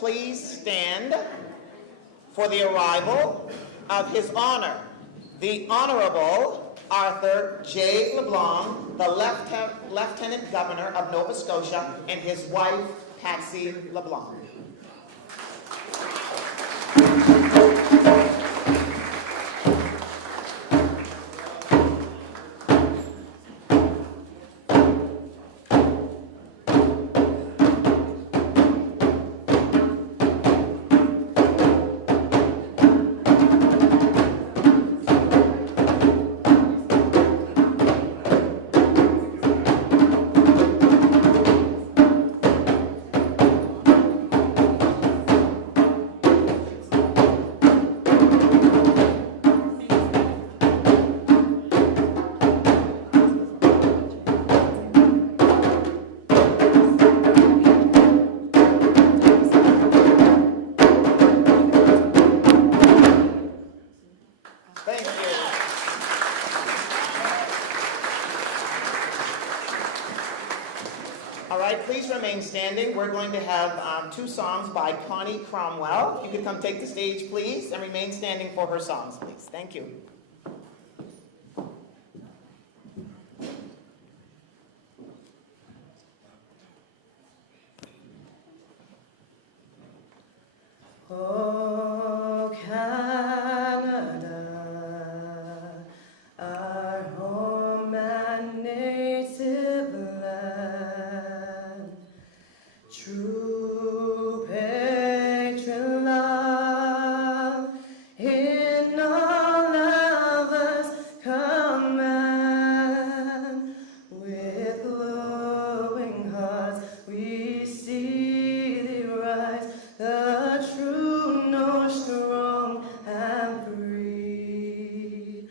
please stand for the arrival of His Honor, the Honorable Arthur J. LeBlanc, the Lieutenant Governor of Nova Scotia, and his wife, Patsy LeBlanc. Please remain standing. We're going to have 2 songs by Connie Cromwell. You could come take the stage, please, and remain standing for her songs, please. Thank you. Oh, Canada, our home and native land, true patron love, in all of us command. With glowing hearts we see thee rise, the true north, strong and free.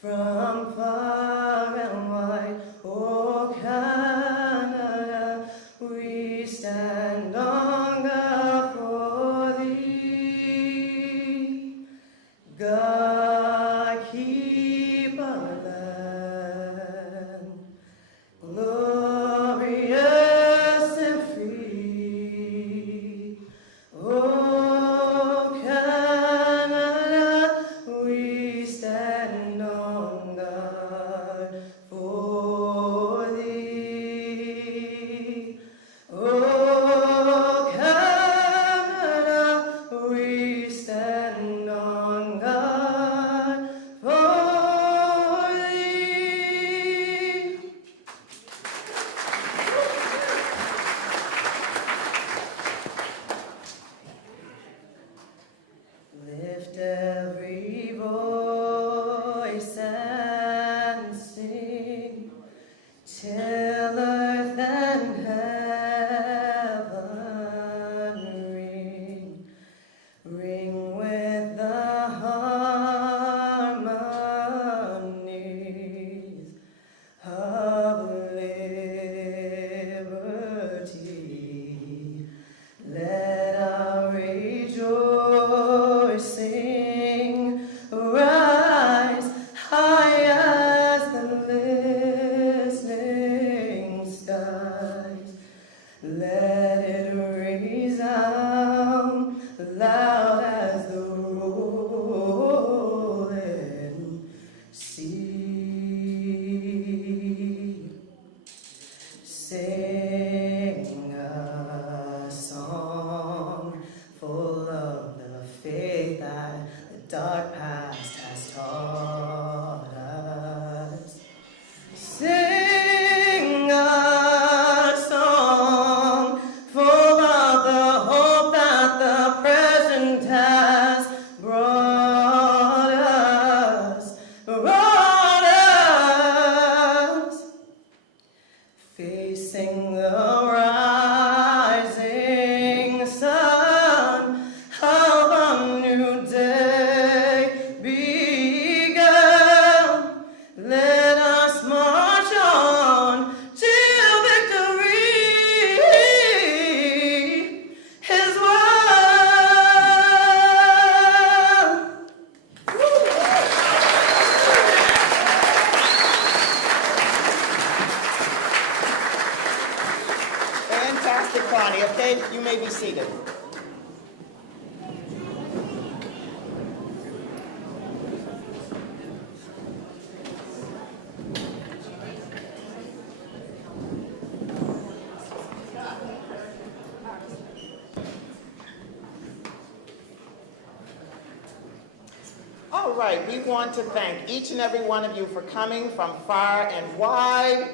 From far and wide, oh Canada, we stand on guard for thee. God keep our land glorious and free. Oh, Canada, we stand on guard for thee. Oh, Canada, we stand on guard for thee. Lift every voice and sing, till earth and heaven ring, ring with the harmonies of liberty. Let our rejoicing rise high as the listening skies. Let it resound loud as the rolling sea. Sing a song full of the faith that the dark past has taught us. Sing a song full of the hope that the present has brought us, facing the rising sun of a new day begun. All right, we want to thank each and every one of you for coming from far and wide.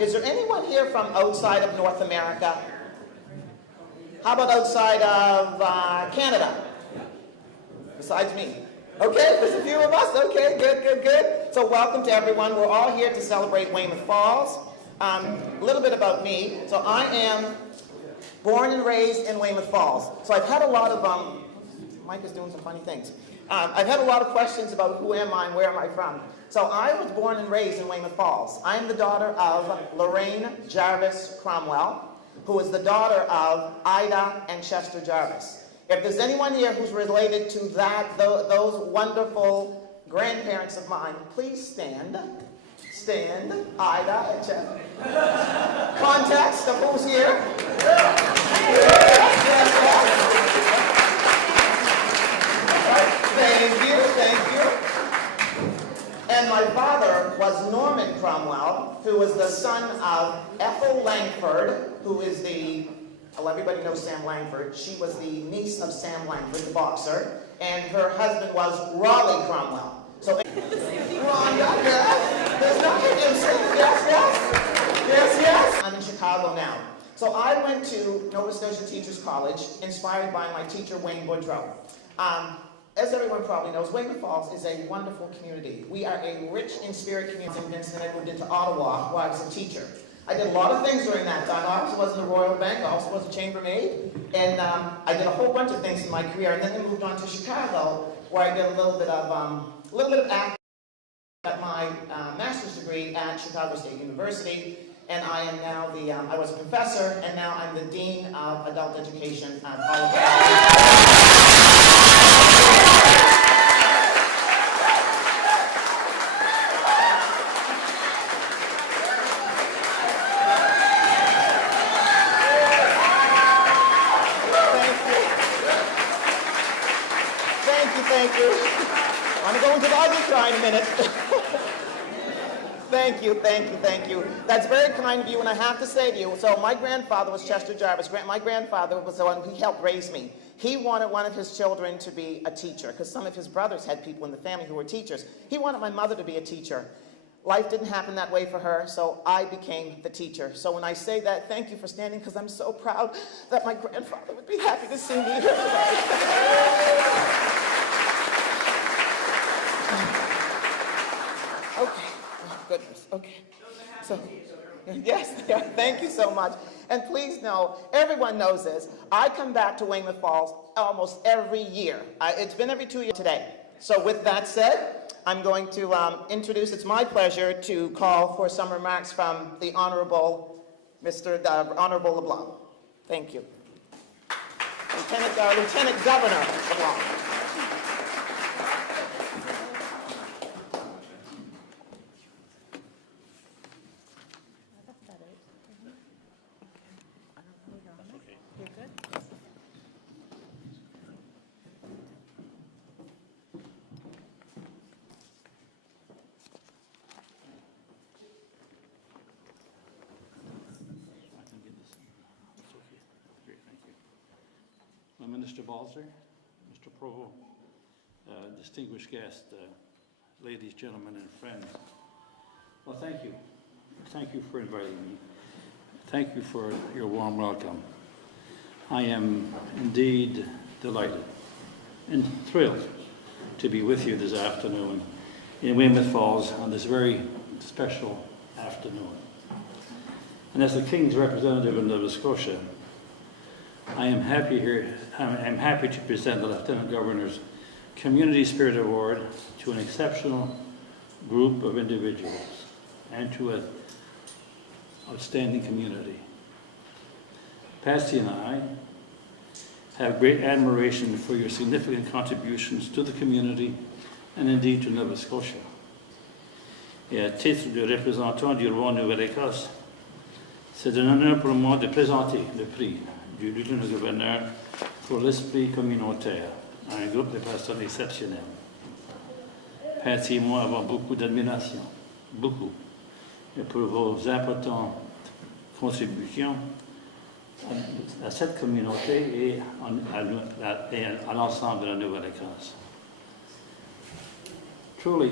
Is there anyone here from outside of North America? How about outside of Canada? Besides me. Okay, there's a few of us. Okay, good. So welcome to everyone. We're all here to celebrate Weymouth Falls. A little bit about me. So I am born and raised in Weymouth Falls. So I've had a lot of, Mike is doing some funny things. I've had a lot of questions about who am I and where am I from. So I was born and raised in Weymouth Falls. I am the daughter of Lorraine Jarvis Cromwell, who is the daughter of Ida and Chester Jarvis. If there's anyone here who's related to those wonderful grandparents of mine, please stand. Stand, Ida and Chester. Context of who's here. Thank you. And my father was Norman Cromwell, who was the son of Ethel Langford, who is well, everybody knows Sam Langford. She was the niece of Sam Langford, the boxer, and her husband was Raleigh Cromwell. So, Rhonda, yes. There's nothing to say. Yes. I'm in Chicago now. So I went to Nova Scotia Teachers College, inspired by my teacher, Wayne Boudreau. As everyone probably knows, Weymouth Falls is a wonderful community. We are a rich in spirit community. In Vincent, I moved into Ottawa while I was a teacher. I did a lot of things during that time. I also was in the Royal Bank. I also was a chambermaid. And I did a whole bunch of things in my career. And then I moved on to Chicago, where I did a little bit of acting at my master's degree at Chicago State University. And I am now I was a professor, and now I'm the Dean of Adult Education at Oliver. Thank you. I'm going to the ugly cry in a minute. Thank you. That's very kind of you, and I have to say to you, so my grandfather was Chester Jarvis. My grandfather was the one who helped raise me. He wanted one of his children to be a teacher, because some of his brothers had people in the family who were teachers. He wanted my mother to be a teacher. Life didn't happen that way for her, so I became the teacher. So when I say that, thank you for standing, because I'm so proud that my grandfather would be happy to see me here today. Okay, oh, goodness, okay. So, yes, thank you so much. And please know, everyone knows this, I come back to Weymouth Falls almost every year. It's been every 2 years today. So with that said, I'm going to introduce, it's my pleasure to call for some remarks from the Honorable Honorable LeBlanc. Thank you. Lieutenant Governor LeBlanc. Minister Balser, Mr. Provo, distinguished guests, ladies, gentlemen, and friends. Well, thank you. Thank you for inviting me. Thank you for your warm welcome. I am indeed delighted and thrilled to be with you this afternoon in Weymouth Falls on this very special afternoon. And as the King's representative in Nova Scotia, I am happy to present the Lieutenant Governor's Community Spirit Award to an exceptional group of individuals and to an outstanding community. Patsy and I have great admiration for your significant contributions to the community and indeed to Nova Scotia. Et à titre de représentant du roi Nouvelle-Écosse, c'est un honneur pour moi de présenter le prix du lieutenant-gouverneur pour l'esprit communautaire à un groupe de personnes exceptionnelles. Patsy et moi avons beaucoup d'admiration, beaucoup, pour vos importantes contributions à cette communauté et à l'ensemble de la Nouvelle-Écosse. truly,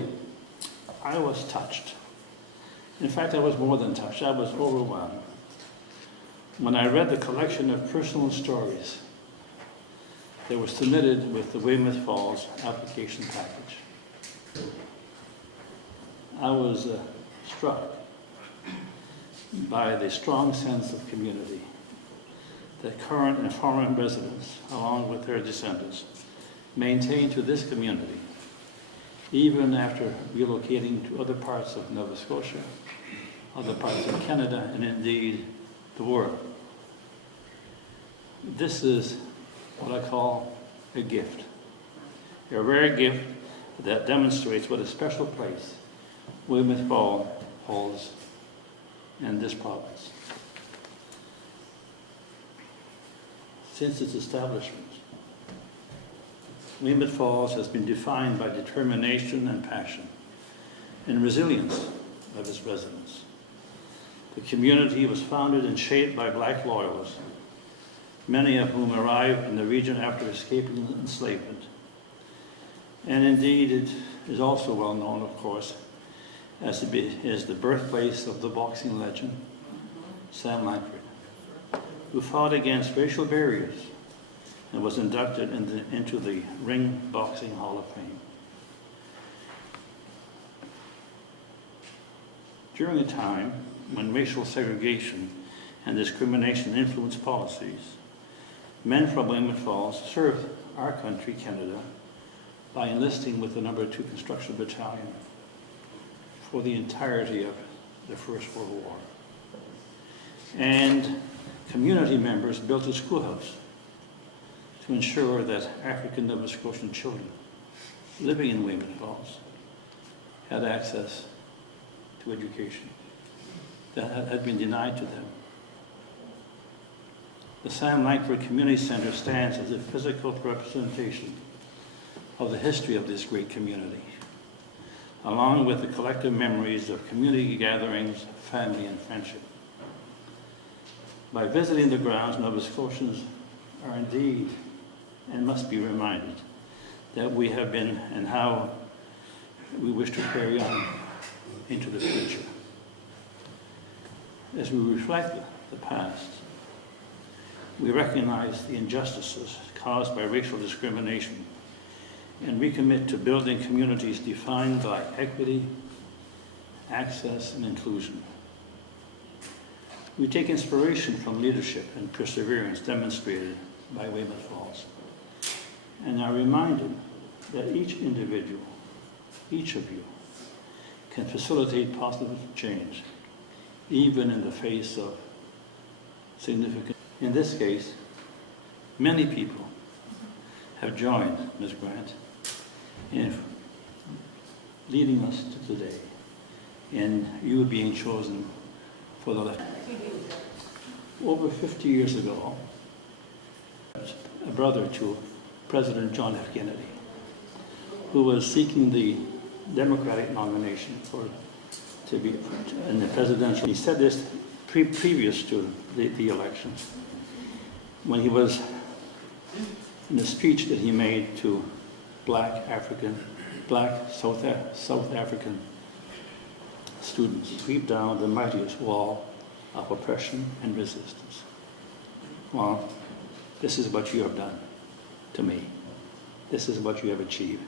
I was touched. In fact, I was more than touched. I was overwhelmed when I read the collection of personal stories that were submitted with the Weymouth Falls application package. I was struck by the strong sense of community that current and former residents, along with their descendants, maintain to this community, even after relocating to other parts of Nova Scotia, other parts of Canada, and indeed the world. This is what I call a gift, a rare gift that demonstrates what a special place Weymouth Falls holds in this province. Since its establishment, Weymouth Falls has been defined by determination and passion and resilience of its residents. The community was founded and shaped by Black loyalists, many of whom arrived in the region after escaping enslavement. And indeed, it is also well known, of course, as the birthplace of the boxing legend, Sam Langford, who fought against racial barriers and was inducted into the Ring Boxing Hall of Fame. During a time when racial segregation and discrimination influenced policies, men from Weymouth Falls served our country, Canada, by enlisting with the No. 2 Construction Battalion for the entirety of the First World War. And community members built a schoolhouse to ensure that African Nova Scotian children living in Weymouth Falls had access to education that had been denied to them. The Sam Langford Community Center stands as a physical representation of the history of this great community, along with the collective memories of community gatherings, family, and friendship. By visiting the grounds, Nova Scotians are indeed and must be reminded that we have been and how we wish to carry on into the future. As we reflect the past, we recognize the injustices caused by racial discrimination and recommit to building communities defined by equity, access, and inclusion. We take inspiration from leadership and perseverance demonstrated by Weymouth Falls, and are reminded that each individual, each of you, can facilitate positive change, even in the face of significant. In this case, many people have joined Ms. Grant in leading us to today, and you being chosen for the left. Over 50 years ago, a brother to President John F. Kennedy, who was seeking the Democratic nomination to be in the presidential. He said this previous to the election, when he was in a speech that he made to black South African students, sweep down the mightiest wall of oppression and resistance. Well, this is what you have done to me. This is what you have achieved.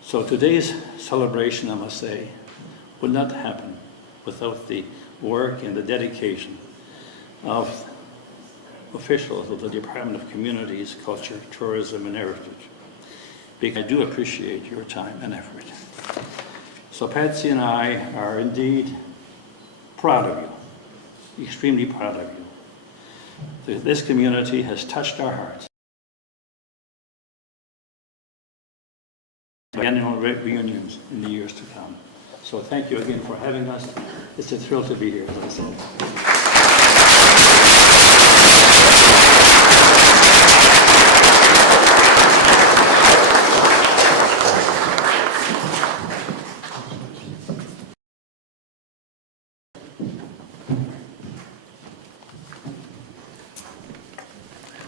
So today's celebration, I must say, would not happen without the work and the dedication of officials of the Department of Communities, Culture, Tourism, and Heritage. Because I do appreciate your time and effort. So Patsy and I are indeed proud of you, extremely proud of you. This community has touched our hearts. Annual reunions in the years to come. So thank you again for having us. It's a thrill to be here, as I said.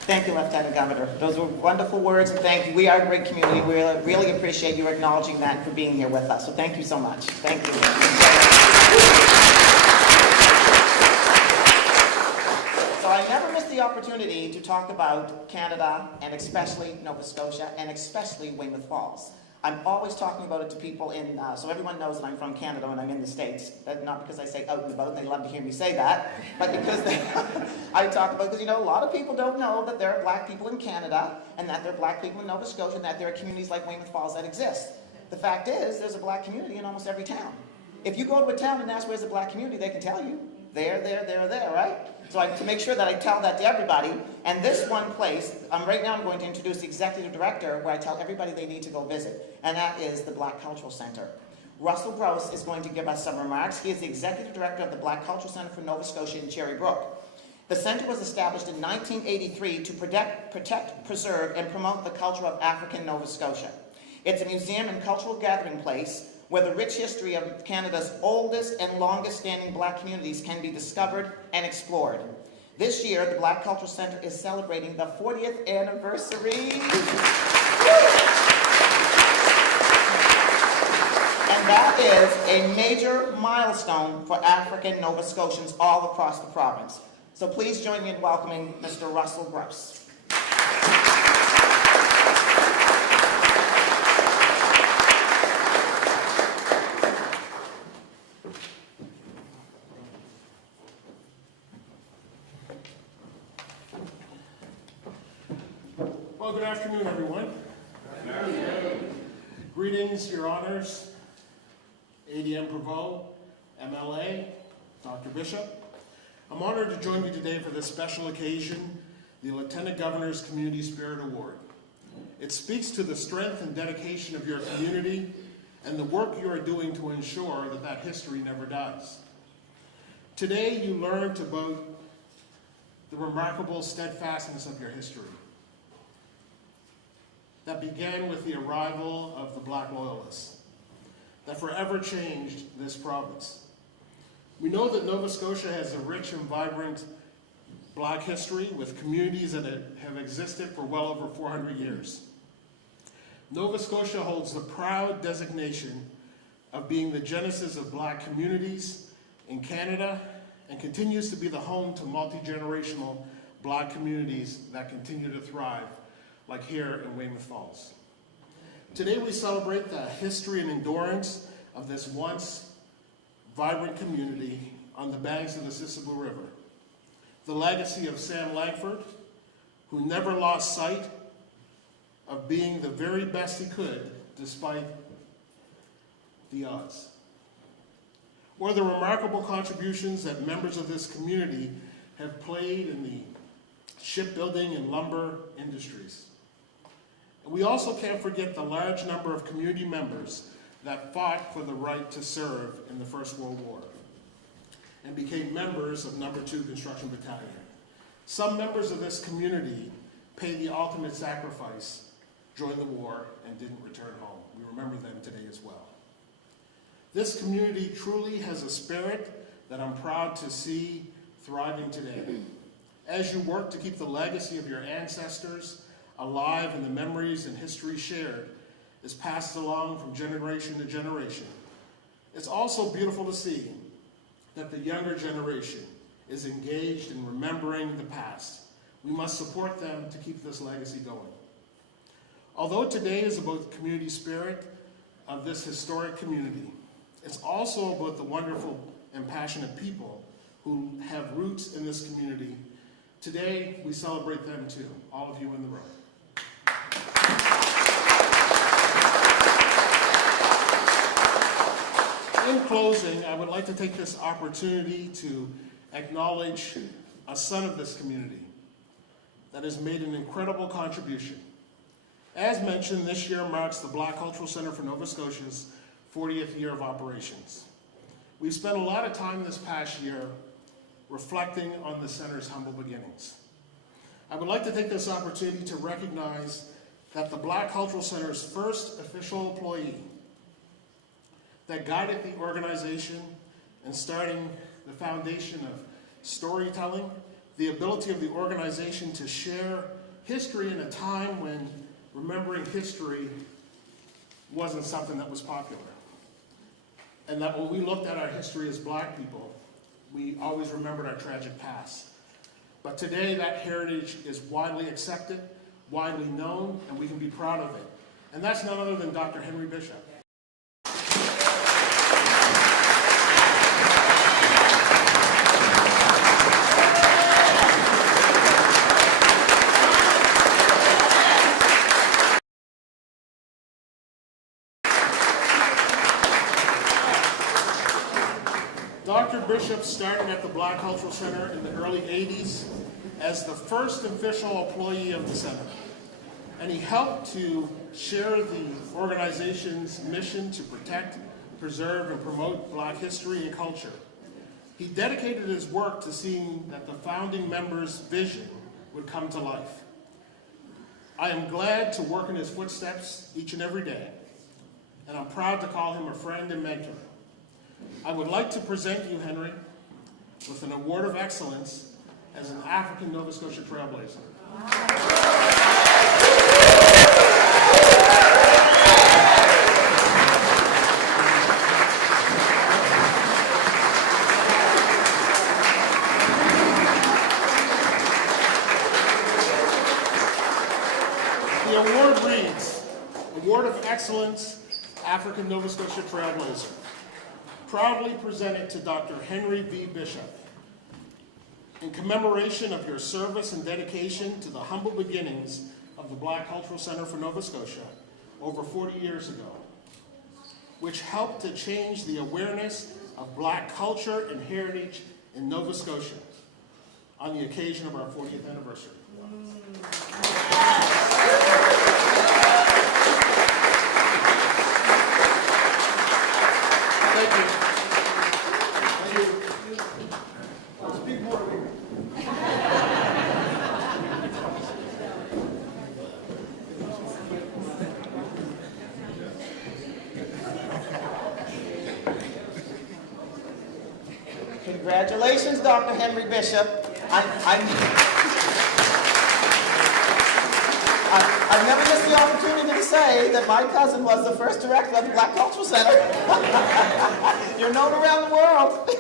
Thank you, Lieutenant Governor. Carter. Those were wonderful words, and thank you. We are a great community. We really appreciate you acknowledging that and for being here with us. So thank you so much. Thank you. So I never miss the opportunity to talk about Canada, and especially Nova Scotia, and especially Weymouth Falls. I'm always talking about it to people so everyone knows that I'm from Canada when I'm in the States. But not because I say out and about, and they love to hear me say that, but because I talk about, because a lot of people don't know that there are black people in Canada, and that there are black people in Nova Scotia, and that there are communities like Weymouth Falls that exist. The fact is, there's a black community in almost every town. If you go to a town and ask where's the black community, they can tell you. There, right? So to make sure that I tell that to everybody, and this one place, right now I'm going to introduce the executive director where I tell everybody they need to go visit, and that is the Black Cultural Center. Russell Gross is going to give us some remarks. He is the executive director of the Black Cultural Center for Nova Scotia in Cherry Brook. The center was established in 1983 to protect, preserve, and promote the culture of African Nova Scotia. It's a museum and cultural gathering place where the rich history of Canada's oldest and longest-standing black communities can be discovered and explored. This year, the Black Cultural Center is celebrating the 40th anniversary. And that is a major milestone for African Nova Scotians all across the province. So please join me in welcoming Mr. Russell Gross. Well, good afternoon, everyone. Good afternoon. Greetings, Your Honors, ADM Provost, MLA, Dr. Bishop. I'm honored to join you today for this special occasion, the Lieutenant Governor's Community Spirit Award. It speaks to the strength and dedication of your community and the work you are doing to ensure that that history never dies. Today, you learned about the remarkable steadfastness of your history that began with the arrival of the Black Loyalists, that forever changed this province. We know that Nova Scotia has a rich and vibrant Black history with communities that have existed for well over 400 years. Nova Scotia holds the proud designation of being the genesis of Black communities in Canada and continues to be the home to multi-generational Black communities that continue to thrive, like here in Weymouth Falls. Today we celebrate the history and endurance of this once vibrant community on the banks of the Sissebu River. The legacy of Sam Langford, who never lost sight of being the very best he could despite the odds. Or the remarkable contributions that members of this community have played in the shipbuilding and lumber industries. We also can't forget the large number of community members that fought for the right to serve in the First World War and became members of No. 2 Construction Battalion. Some members of this community paid the ultimate sacrifice, joined the war, and didn't return home. We remember them today as well. This community truly has a spirit that I'm proud to see thriving today. As you work to keep the legacy of your ancestors alive and the memories and history shared is passed along from generation to generation. It's also beautiful to see that the younger generation is engaged in remembering the past. We must support them to keep this legacy going. Although today is about the community spirit of this historic community, it's also about the wonderful and passionate people who have roots in this community. Today, we celebrate them too, all of you in the room. In closing, I would like to take this opportunity to acknowledge a son of this community that has made an incredible contribution. As mentioned, this year marks the Black Cultural Center for Nova Scotia's 40th year of operations. We've spent a lot of time this past year reflecting on the center's humble beginnings. I would like to take this opportunity to recognize that the Black Cultural Center's first official employee that guided the organization in starting the foundation of storytelling, the ability of the organization to share history in a time when remembering history wasn't something that was popular. And that when we looked at our history as Black people, we always remembered our tragic past. But today that heritage is widely accepted, widely known, and we can be proud of it. And that's none other than Dr. Henry Bishop. Dr. Bishop started at the Black Cultural Center in the early 80s as the first official employee of the center. And he helped to share the organization's mission to protect, preserve, and promote Black history and culture. He dedicated his work to seeing that the founding members' vision would come to life. I am glad to work in his footsteps each and every day, and I'm proud to call him a friend and mentor. I would like to present you, Henry, with an award of excellence as an African Nova Scotia trailblazer. The award reads, Award of Excellence, African Nova Scotia Trailblazer. Proudly presented to Dr. Henry V. Bishop in commemoration of your service and dedication to the humble beginnings of the Black Cultural Center for Nova Scotia over 40 years ago, which helped to change the awareness of Black culture and heritage in Nova Scotia on the occasion of our 40th anniversary. Thank you. Congratulations, Dr. Henry Bishop. I've never missed the opportunity to say that my cousin was the first director of the Black Cultural Center. You're known around the world.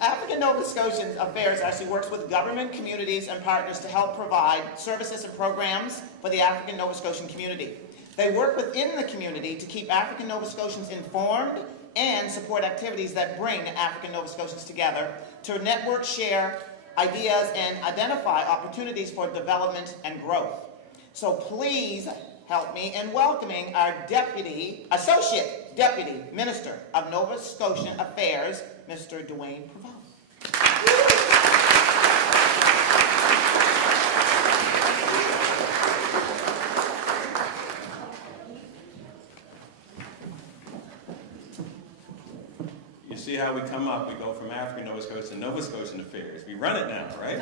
African Nova Scotian Affairs actually works with government, communities, and partners to help provide services and programs for the African Nova Scotian community. They work within the community to keep African Nova Scotians informed and support activities that bring African Nova Scotians together to network, share ideas, and identify opportunities for development and growth. So please help me in welcoming our Associate Deputy Minister of Nova Scotian Affairs, Mr. Dwayne Prevost. You see how we come up, we go from African Nova Scotia to Nova Scotian Affairs. We run it now, right?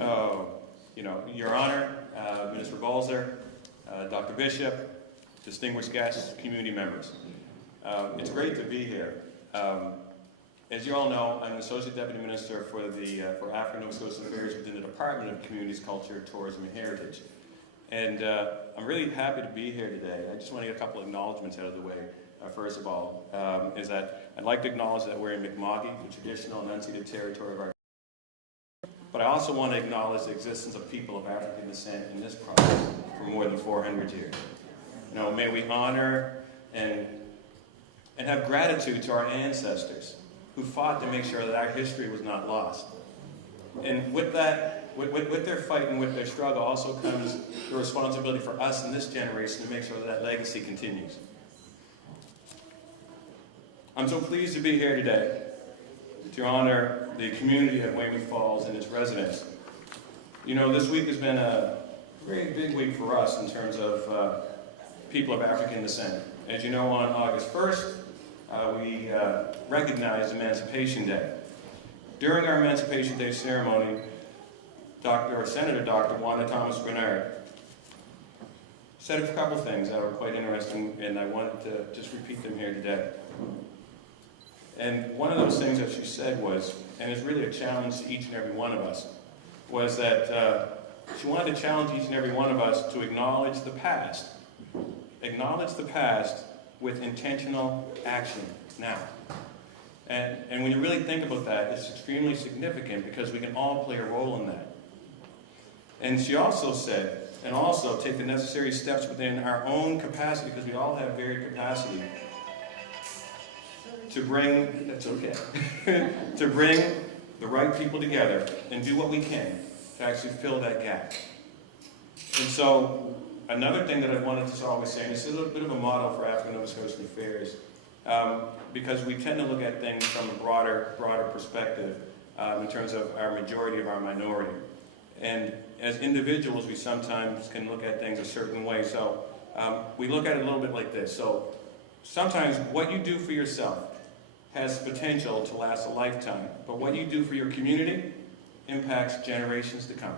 Oh, you know, Your Honor, Minister Balser, Dr. Bishop, distinguished guests, community members. It's great to be here. As you all know, I'm the Associate Deputy Minister for African Nova Scotian Affairs within the Department of Communities, Culture, Tourism, and Heritage. And I'm really happy to be here today. I just want to get a couple of acknowledgements out of the way. First of all, is that I'd like to acknowledge that we're in Mi'kmaq, the traditional and unceded territory of our country. But I also want to acknowledge the existence of people of African descent in this province for more than 400 years. You know, may we honor and have gratitude to our ancestors who fought to make sure that our history was not lost. And with that, with their fight and with their struggle also comes the responsibility for us in this generation to make sure that legacy continues. I'm so pleased to be here today to honor the community of Weymouth Falls and its residents. You know, this week has been a very big week for us in terms of people of African descent. As you know, on August 1st, we recognized Emancipation Day. During our Emancipation Day ceremony, Senator Dr. Wanda Thomas Grenard said a couple things that were quite interesting, and I wanted to just repeat them here today. And one of those things that she said was, and is really a challenge to each and every one of us, was that she wanted to challenge each and every one of us to acknowledge the past with intentional action now. And when you really think about that, it's extremely significant because we can all play a role in that. And she also said, and also take the necessary steps within our own capacity, because we all have varied capacity, to bring, that's okay, to bring the right people together and do what we can to actually fill that gap. And so, another thing that I wanted to always say, and this is a bit of a model for African Nova Scotian affairs, because we tend to look at things from a broader perspective in terms of our majority of our minority. And as individuals, we sometimes can look at things a certain way. So we look at it a little bit like this. So sometimes what you do for yourself has potential to last a lifetime, but what you do for your community impacts generations to come.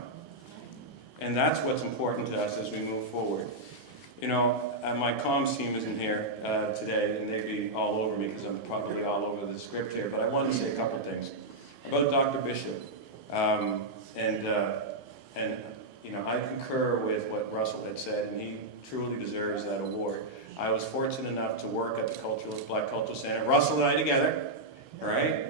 And that's what's important to us as we move forward. You know, my comms team isn't here today, and they'd be all over me because I'm probably all over the script here, but I wanted to say a couple things about Dr. Bishop. And you know, I concur with what Russell had said, and he truly deserves that award. I was fortunate enough to work at the Black Cultural Center, Russell and I together, right,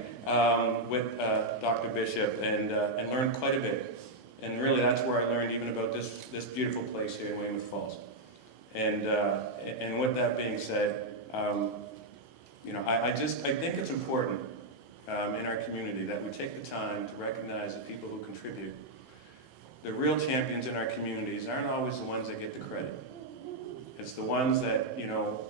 with Dr. Bishop, and learned quite a bit. And really, that's where I learned even about this beautiful place here in Weymouth Falls. And with that being said, you know, I think it's important in our community that we take the time to recognize the people who contribute. The real champions in our communities aren't always the ones that get the credit. It's the ones that, you know,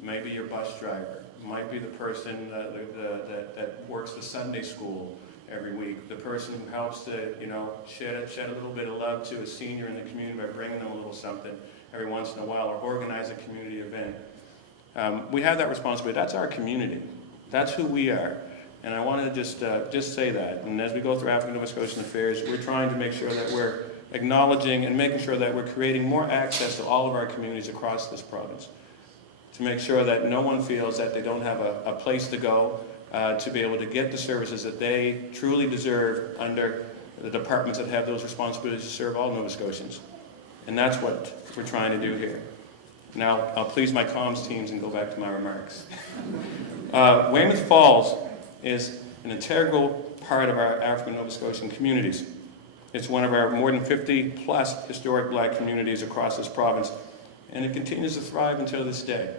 maybe your bus driver, might be the person that works the Sunday school every week, the person who helps to, you know, shed a little bit of love to a senior in the community by bringing them a little something every once in a while, or organize a community event. We have that responsibility. That's our community. That's who we are. And I wanted to just say that. And as we go through African Nova Scotian affairs, we're trying to make sure that we're acknowledging and making sure that we're creating more access to all of our communities across this province, to make sure that no one feels that they don't have a place to go, to be able to get the services that they truly deserve under the departments that have those responsibilities to serve all Nova Scotians. And that's what we're trying to do here. Now, I'll please my comms teams and go back to my remarks. Weymouth Falls is an integral part of our African Nova Scotian communities. It's one of our more than 50+ historic Black communities across this province, and it continues to thrive until this day.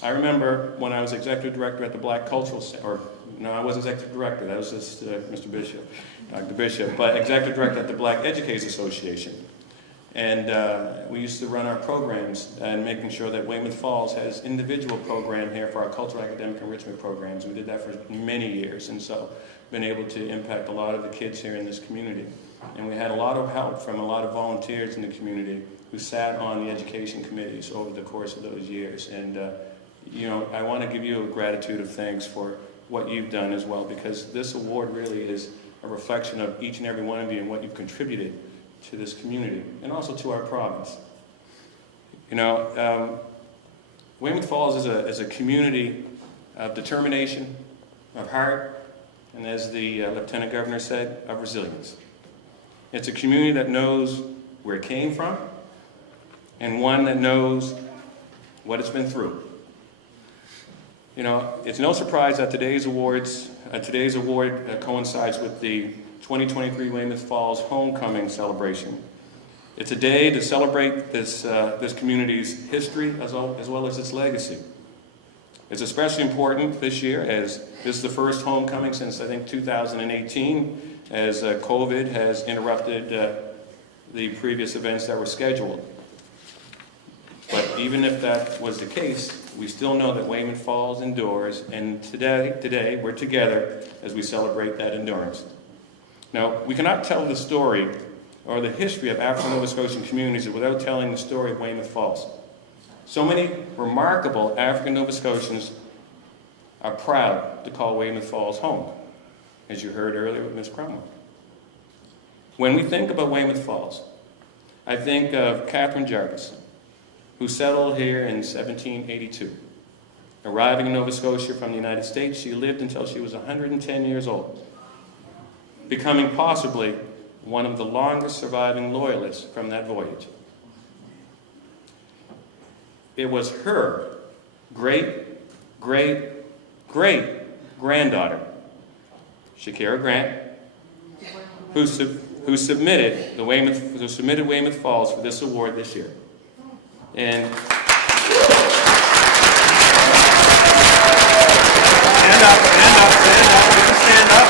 I remember when I was executive director at the Black Cultural Center, or no, I wasn't executive director, that was just Mr. Bishop, Dr. Bishop, but executive director at the Black Educators Association. And we used to run our programs and making sure that Weymouth Falls has individual program here for our cultural academic enrichment programs. We did that for many years, and so been able to impact a lot of the kids here in this community. And we had a lot of help from a lot of volunteers in the community who sat on the education committees over the course of those years. And you know, I want to give you a gratitude of thanks for what you've done as well, because this award really is a reflection of each and every one of you and what you've contributed to this community, and also to our province. You know, Weymouth Falls is a community of determination, of heart, and as the Lieutenant Governor said, of resilience. It's a community that knows where it came from, and one that knows what it's been through. You know, it's no surprise that today's award coincides with the 2023 Weymouth Falls Homecoming celebration. It's a day to celebrate this community's history as well as its legacy. It's especially important this year as this is the first homecoming since I think 2018, as COVID has interrupted the previous events that were scheduled. But even if that was the case, we still know that Weymouth Falls endures, and today we're together as we celebrate that endurance. Now, we cannot tell the story or the history of African Nova Scotian communities without telling the story of Weymouth Falls. So many remarkable African Nova Scotians are proud to call Weymouth Falls home, as you heard earlier with Ms. Cromwell. When we think about Weymouth Falls, I think of Catherine Jarvis, who settled here in 1782. Arriving in Nova Scotia from the United States, she lived until she was 110 years old. becoming possibly one of the longest surviving loyalists from that voyage. It was her great-great-great-granddaughter, Shakira Grant, who submitted Weymouth Falls for this award this year. And stand up, stand up.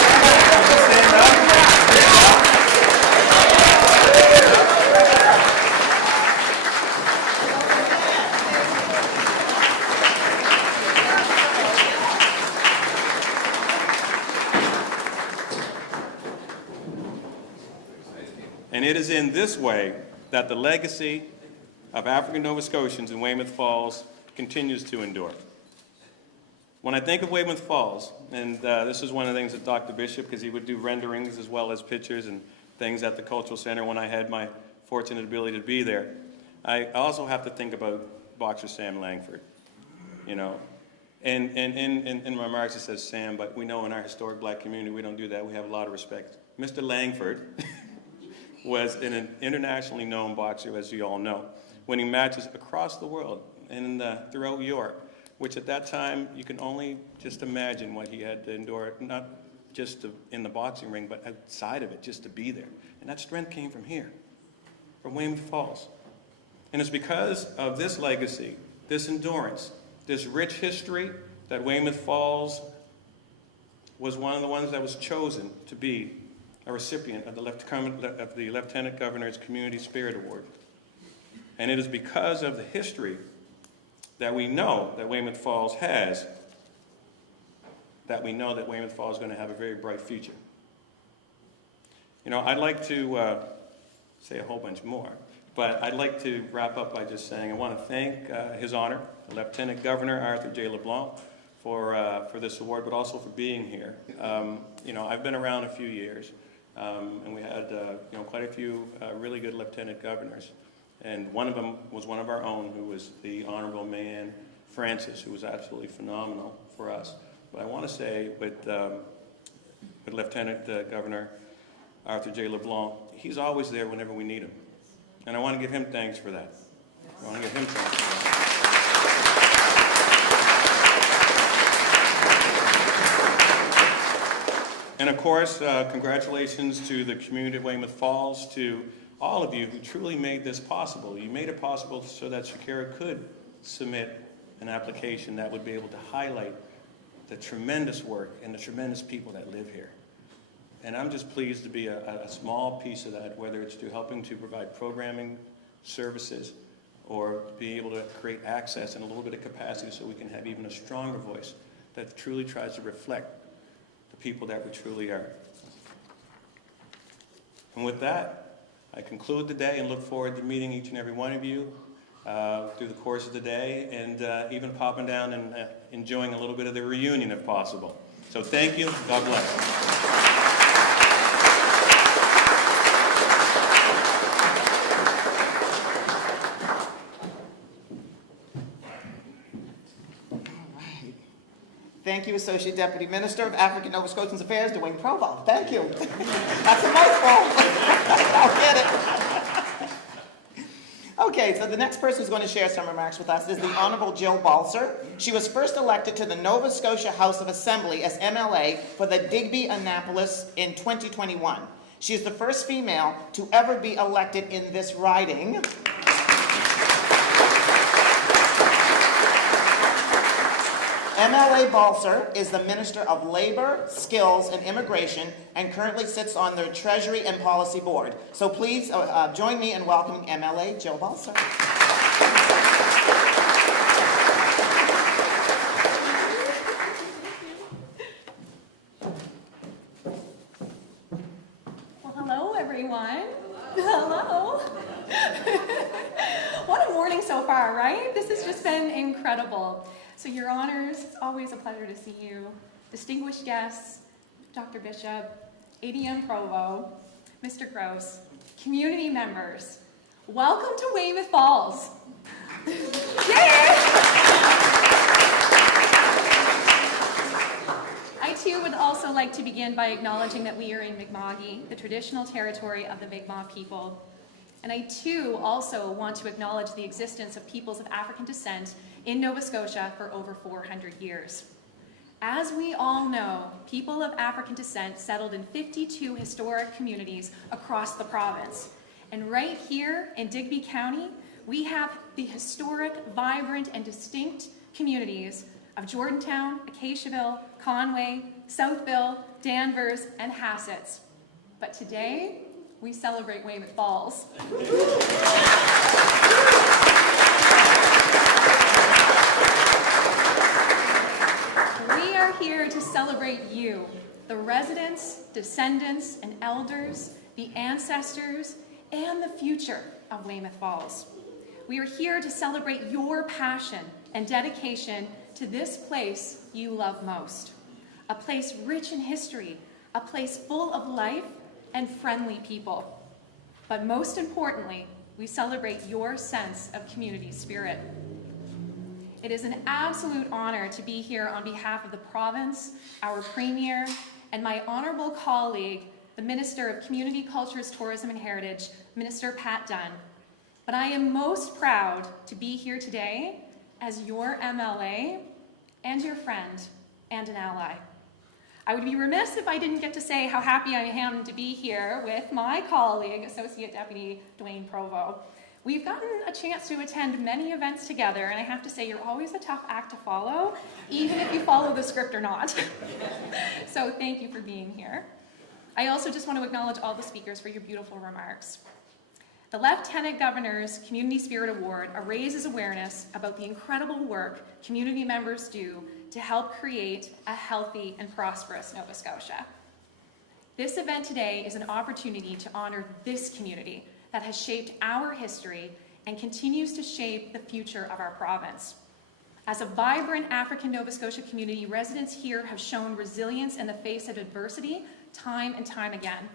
And it is in this way that the legacy of African Nova Scotians in Weymouth Falls continues to endure. When I think of Weymouth Falls, and this is one of the things that Dr. Bishop, because he would do renderings as well as pictures and things at the Cultural Center when I had my fortunate ability to be there, I also have to think about Boxer Sam Langford, you know. And in my remarks it says Sam, but we know in our historic black community we don't do that. We have a lot of respect. Mr. Langford was an internationally known boxer, as you all know, winning matches across the world and throughout Europe, which at that time you can only just imagine what he had to endure, not just in the boxing ring, but outside of it, just to be there. And that strength came from here, from Weymouth Falls. And it's because of this legacy, this endurance, this rich history, that Weymouth Falls was one of the ones that was chosen to be a recipient of the Lieutenant Governor's Community Spirit Award. And it is because of the history that we know that Weymouth Falls has, that we know that Weymouth Falls is going to have a very bright future. You know, I'd like to say a whole bunch more, but I'd like to wrap up by just saying I want to thank His Honor, the Lieutenant Governor Arthur J. LeBlanc, for this award, but also for being here. You know, I've been around a few years, and we had you know, quite a few really good lieutenant governors. And one of them was one of our own, who was the Honorable Mayan Francis, who was absolutely phenomenal for us. But I want to say with Lieutenant Governor Arthur J. LeBlanc, he's always there whenever we need him. And I want to give him thanks for that. I want to give him thanks for that. And of course, congratulations to the community of Weymouth Falls, to all of you who truly made this possible. You made it possible so that Shakira could submit an application that would be able to highlight the tremendous work and the tremendous people that live here. And I'm just pleased to be a small piece of that, whether it's to helping to provide programming services or be able to create access and a little bit of capacity so we can have even a stronger voice that truly tries to reflect the people that we truly are. And with that, I conclude the day and look forward to meeting each and every one of you through the course of the day, and even popping down and enjoying a little bit of the reunion if possible. So thank you. God bless. Thank you, Associate Deputy Minister of African Nova Scotians Affairs, Dwayne Provo. Thank you. That's a mouthful. I'll get it. Okay, so the next person who's going to share some remarks with us is the Honorable Jill Balser. She was first elected to the Nova Scotia House of Assembly as MLA for the Digby-Annapolis in 2021. She is the first female to ever be elected in this riding. MLA Balser is the Minister of Labor, Skills, and Immigration, and currently sits on the Treasury and Policy Board. So please join me in welcoming MLA Jill Balser. Well, hello, everyone. Hello. What a morning so far, right? This has just been incredible. So, Your Honors, it's always a pleasure to see you. Distinguished guests, Dr. Bishop, ADM Provo, Mr. Gross, community members, welcome to Weymouth Falls. Yay! I too would also like to begin by acknowledging that we are in Mi'kma'ki, the traditional territory of the Mi'kmaq people. And I too also want to acknowledge the existence of peoples of African descent in Nova Scotia for over 400 years. As we all know, people of African descent settled in 52 historic communities across the province. And right here in Digby County, we have the historic, vibrant, and distinct communities of Jordantown, Acaciaville, Conway, Southville, Danvers, and Hassett. But today, we celebrate Weymouth Falls. We are here to celebrate you, the residents, descendants, and elders, the ancestors, and the future of Weymouth Falls. We are here to celebrate your passion and dedication to this place you love most, a place rich in history, a place full of life and friendly people. But most importantly, we celebrate your sense of community spirit. It is an absolute honor to be here on behalf of the province, our Premier, and my honorable colleague, the Minister of Community, Cultures, Tourism and Heritage, Minister Pat Dunn. But I am most proud to be here today as your MLA and your friend and an ally. I would be remiss if I didn't get to say how happy I am to be here with my colleague, Associate Deputy Dwayne Provo. We've gotten a chance to attend many events together, and I have to say you're always a tough act to follow, even if you follow the script or not. So thank you for being here. I also just want to acknowledge all the speakers for your beautiful remarks. The Lieutenant Governor's Community Spirit Award raises awareness about the incredible work community members do to help create a healthy and prosperous Nova Scotia. This event today is an opportunity to honor this community that has shaped our history and continues to shape the future of our province. As a vibrant African Nova Scotia community, residents here have shown resilience in the face of adversity time and time again.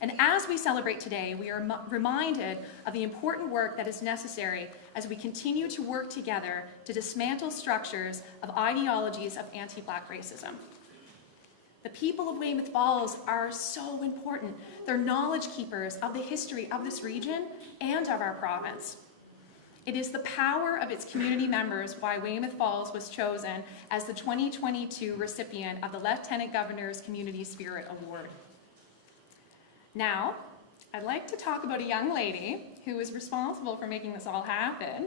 And as we celebrate today, we are reminded of the important work that is necessary as we continue to work together to dismantle structures of ideologies of anti-Black racism. The people of Weymouth Falls are so important. They're knowledge keepers of the history of this region and of our province. It is the power of its community members why Weymouth Falls was chosen as the 2022 recipient of the Lieutenant Governor's Community Spirit Award. Now, I'd like to talk about a young lady who is responsible for making this all happen.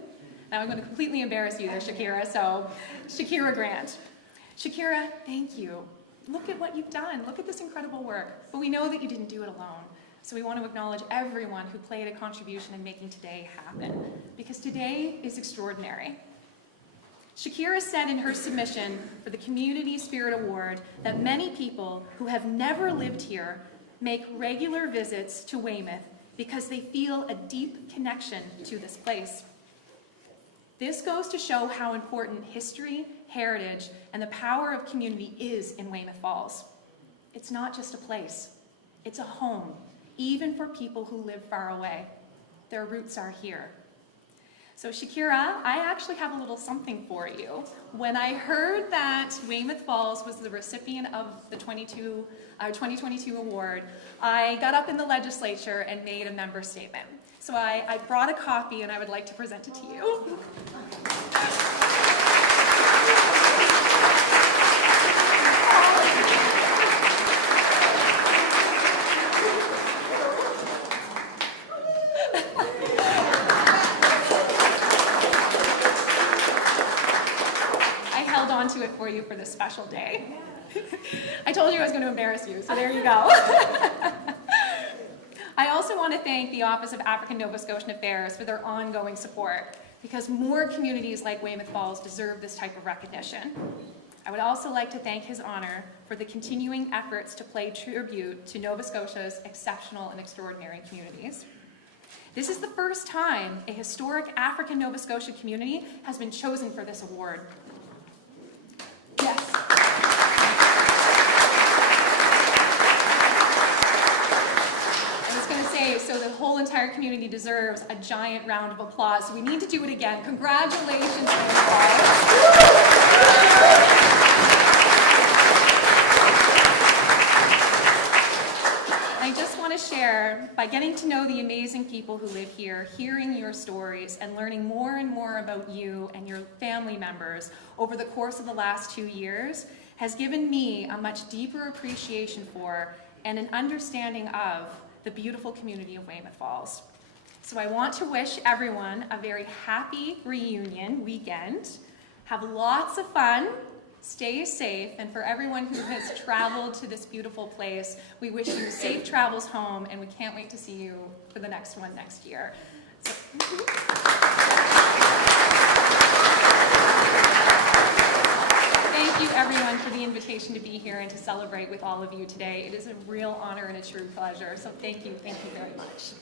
Now I'm going to completely embarrass you there, Shakira, so Shakira Grant. Shakira, thank you. Look at what you've done. Look at this incredible work. But we know that you didn't do it alone. So we want to acknowledge everyone who played a contribution in making today happen, because today is extraordinary. Shakira said in her submission for the Community Spirit Award that many people who have never lived here make regular visits to Weymouth because they feel a deep connection to this place. This goes to show how important history, heritage, and the power of community is in Weymouth Falls. It's not just a place, it's a home, even for people who live far away. Their roots are here. So Shakira, I actually have a little something for you. When I heard that Weymouth Falls was the recipient of the 2022 award, I got up in the legislature and made a member statement. So I brought a copy and I would like to present it to you. To it for you for this special day. I told you I was going to embarrass you, so there you go. I also want to thank the Office of African Nova Scotian Affairs for their ongoing support, because more communities like Weymouth Falls deserve this type of recognition. I would also like to thank His Honor for the continuing efforts to pay tribute to Nova Scotia's exceptional and extraordinary communities. This is the first time a historic African Nova Scotia community has been chosen for this award. Yes. I was going to say, so the whole entire community deserves a giant round of applause. So we need to do it again. Congratulations, Weymouth Falls. share by getting to know the amazing people who live here, hearing your stories, and learning more and more about you and your family members over the course of the last 2 years has given me a much deeper appreciation for and an understanding of the beautiful community of Weymouth Falls. So I want to wish everyone a very happy reunion weekend. Have lots of fun, stay safe, and for everyone who has traveled to this beautiful place, we wish you safe travels home, and we can't wait to see you for the next one next year. So, thank you everyone for the invitation to be here and to celebrate with all of you today. It is a real honor and a true pleasure, so thank you very much.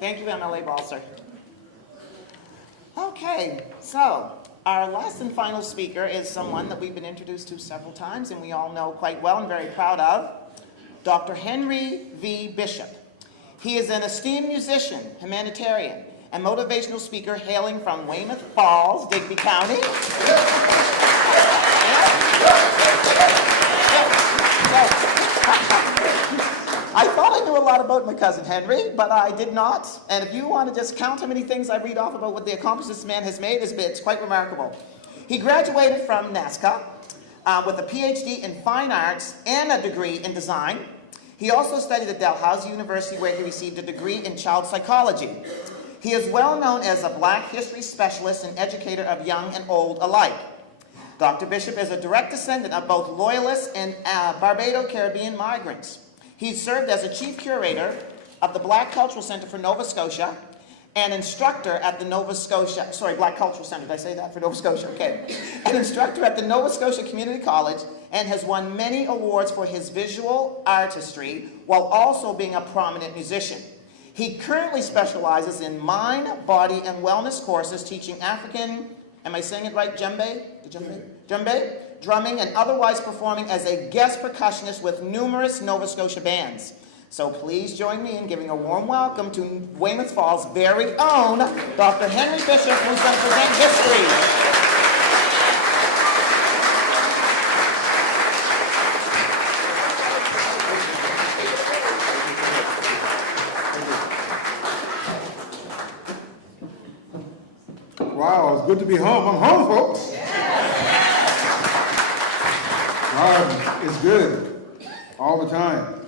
Thank you, MLA Balser. Okay, so our last and final speaker is someone that we've been introduced to several times and we all know quite well and very proud of, Dr. Henry V. Bishop. He is an esteemed musician, humanitarian, and motivational speaker hailing from Weymouth Falls, Digby County. I thought I knew a lot about my cousin Henry, but I did not. And if you want to just count how many things I read off about what the accomplishments this man has made, it's quite remarkable. He graduated from NASCA with a PhD in fine arts and a degree in design. He also studied at Dalhousie University, where he received a degree in child psychology. He is well known as a Black history specialist and educator of young and old alike. Dr. Bishop is a direct descendant of both Loyalists and Barbado-Caribbean migrants. He served as a chief curator of the Black Cultural Center for Nova Scotia and instructor at the Black Cultural Center, did I say that for Nova Scotia? Okay. An instructor at the Nova Scotia Community College and has won many awards for his visual artistry while also being a prominent musician. He currently specializes in mind, body, and wellness courses teaching African, am I saying it right, djembe? Djembe? Drumming and otherwise performing as a guest percussionist with numerous Nova Scotia bands. So please join me in giving a warm welcome to Weymouth Falls' very own Dr. Henry Bishop, who's going to present history. Wow, it's good to be home. I'm home, folks. It's good, all the time.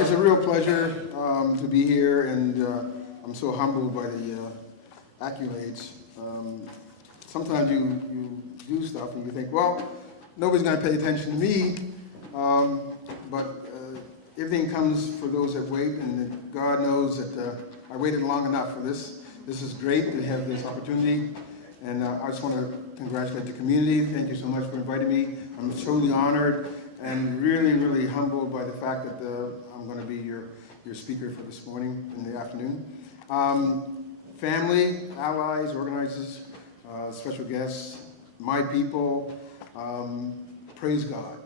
It's a real pleasure to be here, and I'm so humbled by the accolades. Sometimes you do stuff and you think, well, nobody's going to pay attention to me, but everything comes for those that wait, and God knows that I waited long enough for this. This is great to have this opportunity, and I just want to congratulate the community. Thank you so much for inviting me. I'm truly honored and really, really humbled by the fact that I'm going to be your speaker for this morning in the afternoon. Family, allies, organizers, special guests, my people, praise God.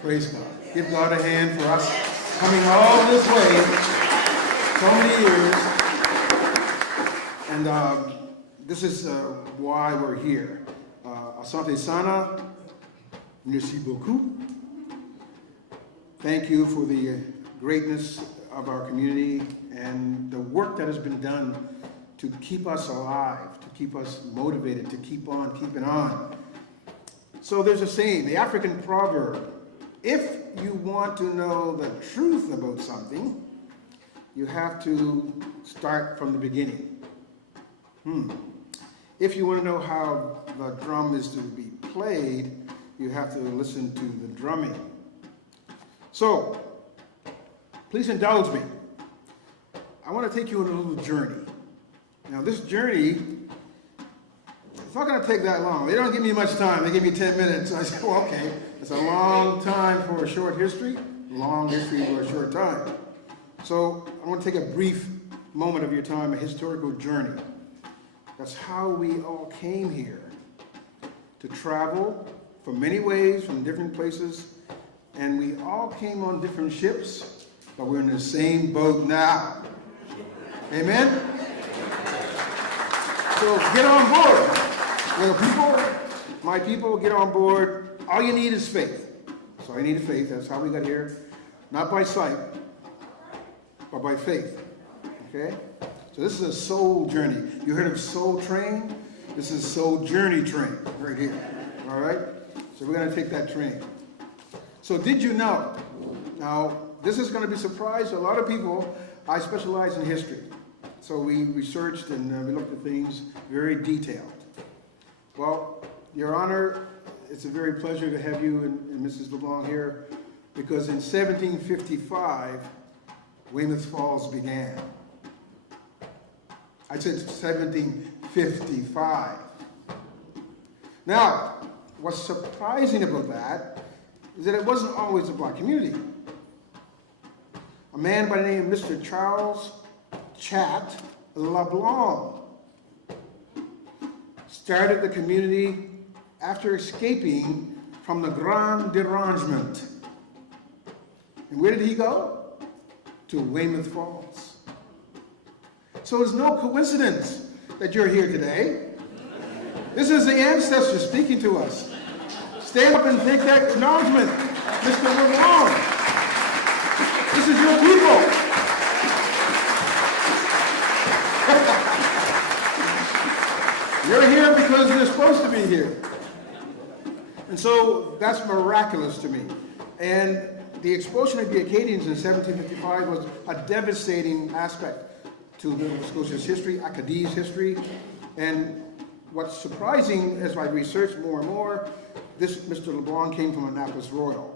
Praise God. Give God a hand for us coming all this way, so many years. And this is why we're here. Asante sana, merci beaucoup. Thank you for the greatness of our community and the work that has been done to keep us alive, to keep us motivated, to keep on keeping on. So there's a saying, the African proverb, if you want to know the truth about something, you have to start from the beginning. If you want to know how the drum is to be played, you have to listen to the drumming. So, please indulge me. I want to take you on a little journey. Now, this journey, it's not going to take that long. They don't give me much time. They give me 10 minutes. So I said, well, okay, it's a long time for a short history, long history for a short time. So, I want to take a brief moment of your time, a historical journey. That's how we all came here, to travel from many ways, from different places, and we all came on different ships, but we're in the same boat now. Amen? So get on board. You know, people, my people, get on board. All you need is faith. That's all you need is faith. That's how we got here. Not by sight, but by faith. Okay? So this is a soul journey. You heard of Soul Train? This is Soul Journey Train right here. All right? So we're going to take that train. So did you know? Now, this is going to be a surprise to a lot of people. I specialize in history. So we researched and we looked at things very detailed. Well, Your Honor, it's a very pleasure to have you and Mrs. LeBlanc here, because in 1755, Weymouth Falls began. I said 1755. Now, what's surprising about that is that it wasn't always a black community. A man by the name of Mr. Charles Chat LeBlanc started the community after escaping from the Grand Derangement. And where did he go? To Weymouth Falls. So it's no coincidence that you're here today. This is the ancestors speaking to us. Stand up and take that acknowledgement, Mr. LeBlanc. This is your people. You're here because you're supposed to be here. And so that's miraculous to me. And the expulsion of the Acadians in 1755 was a devastating aspect to Nova Scotia's history, Acadie's history. And what's surprising as I researched more and more, this Mr. LeBlanc came from Annapolis Royal.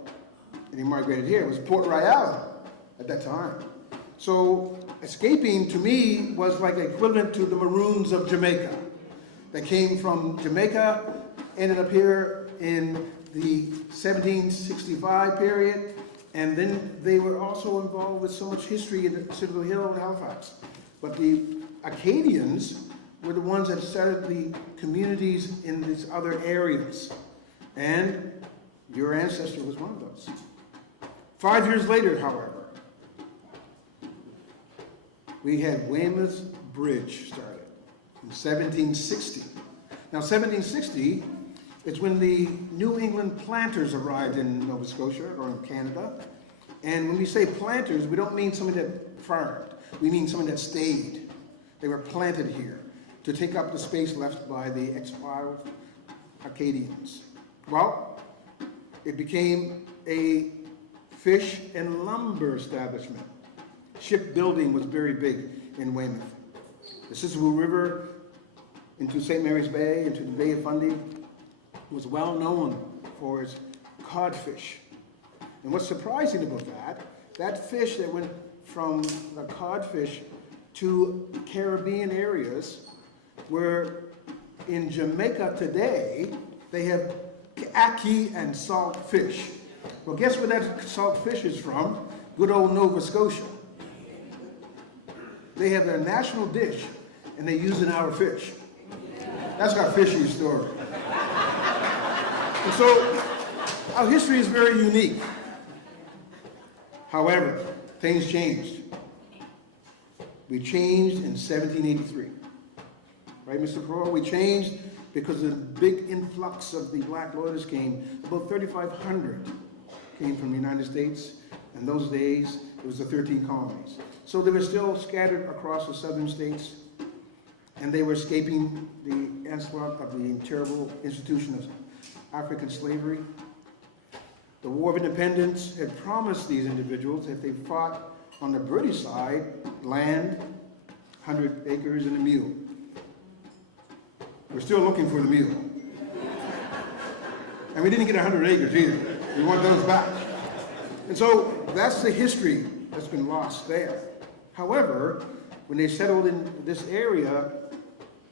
And he migrated here. It was Port Royal at that time. So escaping to me was like equivalent to the Maroons of Jamaica. They came from Jamaica, ended up here in the 1765 period, and then they were also involved with so much history in Citadel Hill and Halifax. But the Acadians were the ones that started the communities in these other areas. And your ancestor was one of those. 5 years later, however, we had Weymouth Bridge started in 1760. Now, 1760 is when the New England planters arrived in Nova Scotia or in Canada. And when we say planters, we don't mean somebody that farmed. We mean someone that stayed. They were planted here to take up the space left by the exiled Acadians. Well, it became a fish and lumber establishment. Shipbuilding was very big in Weymouth. The Siskiyou River into St. Mary's Bay, into the Bay of Fundy, was well known for its codfish. And what's surprising about that fish that went from the codfish to Caribbean areas, where in Jamaica today, they have ackee and salt fish. Well, guess where that salt fish is from? Good old Nova Scotia. They have their national dish, and they use our fish. That's our fishing story. And so, our history is very unique. However, things changed. We changed in 1783. Right, Mr. Perot? We changed because the big influx of the black loyalists came. About 3,500 came from the United States. In those days, it was the 13 colonies. So they were still scattered across the southern states, and they were escaping the onslaught of the terrible institution of African slavery. The War of Independence had promised these individuals, if they fought on the British side, land, 100 acres and a mule. We're still looking for the mule. And we didn't get 100 acres either. We want those back. And so that's the history that's been lost there. However, when they settled in this area,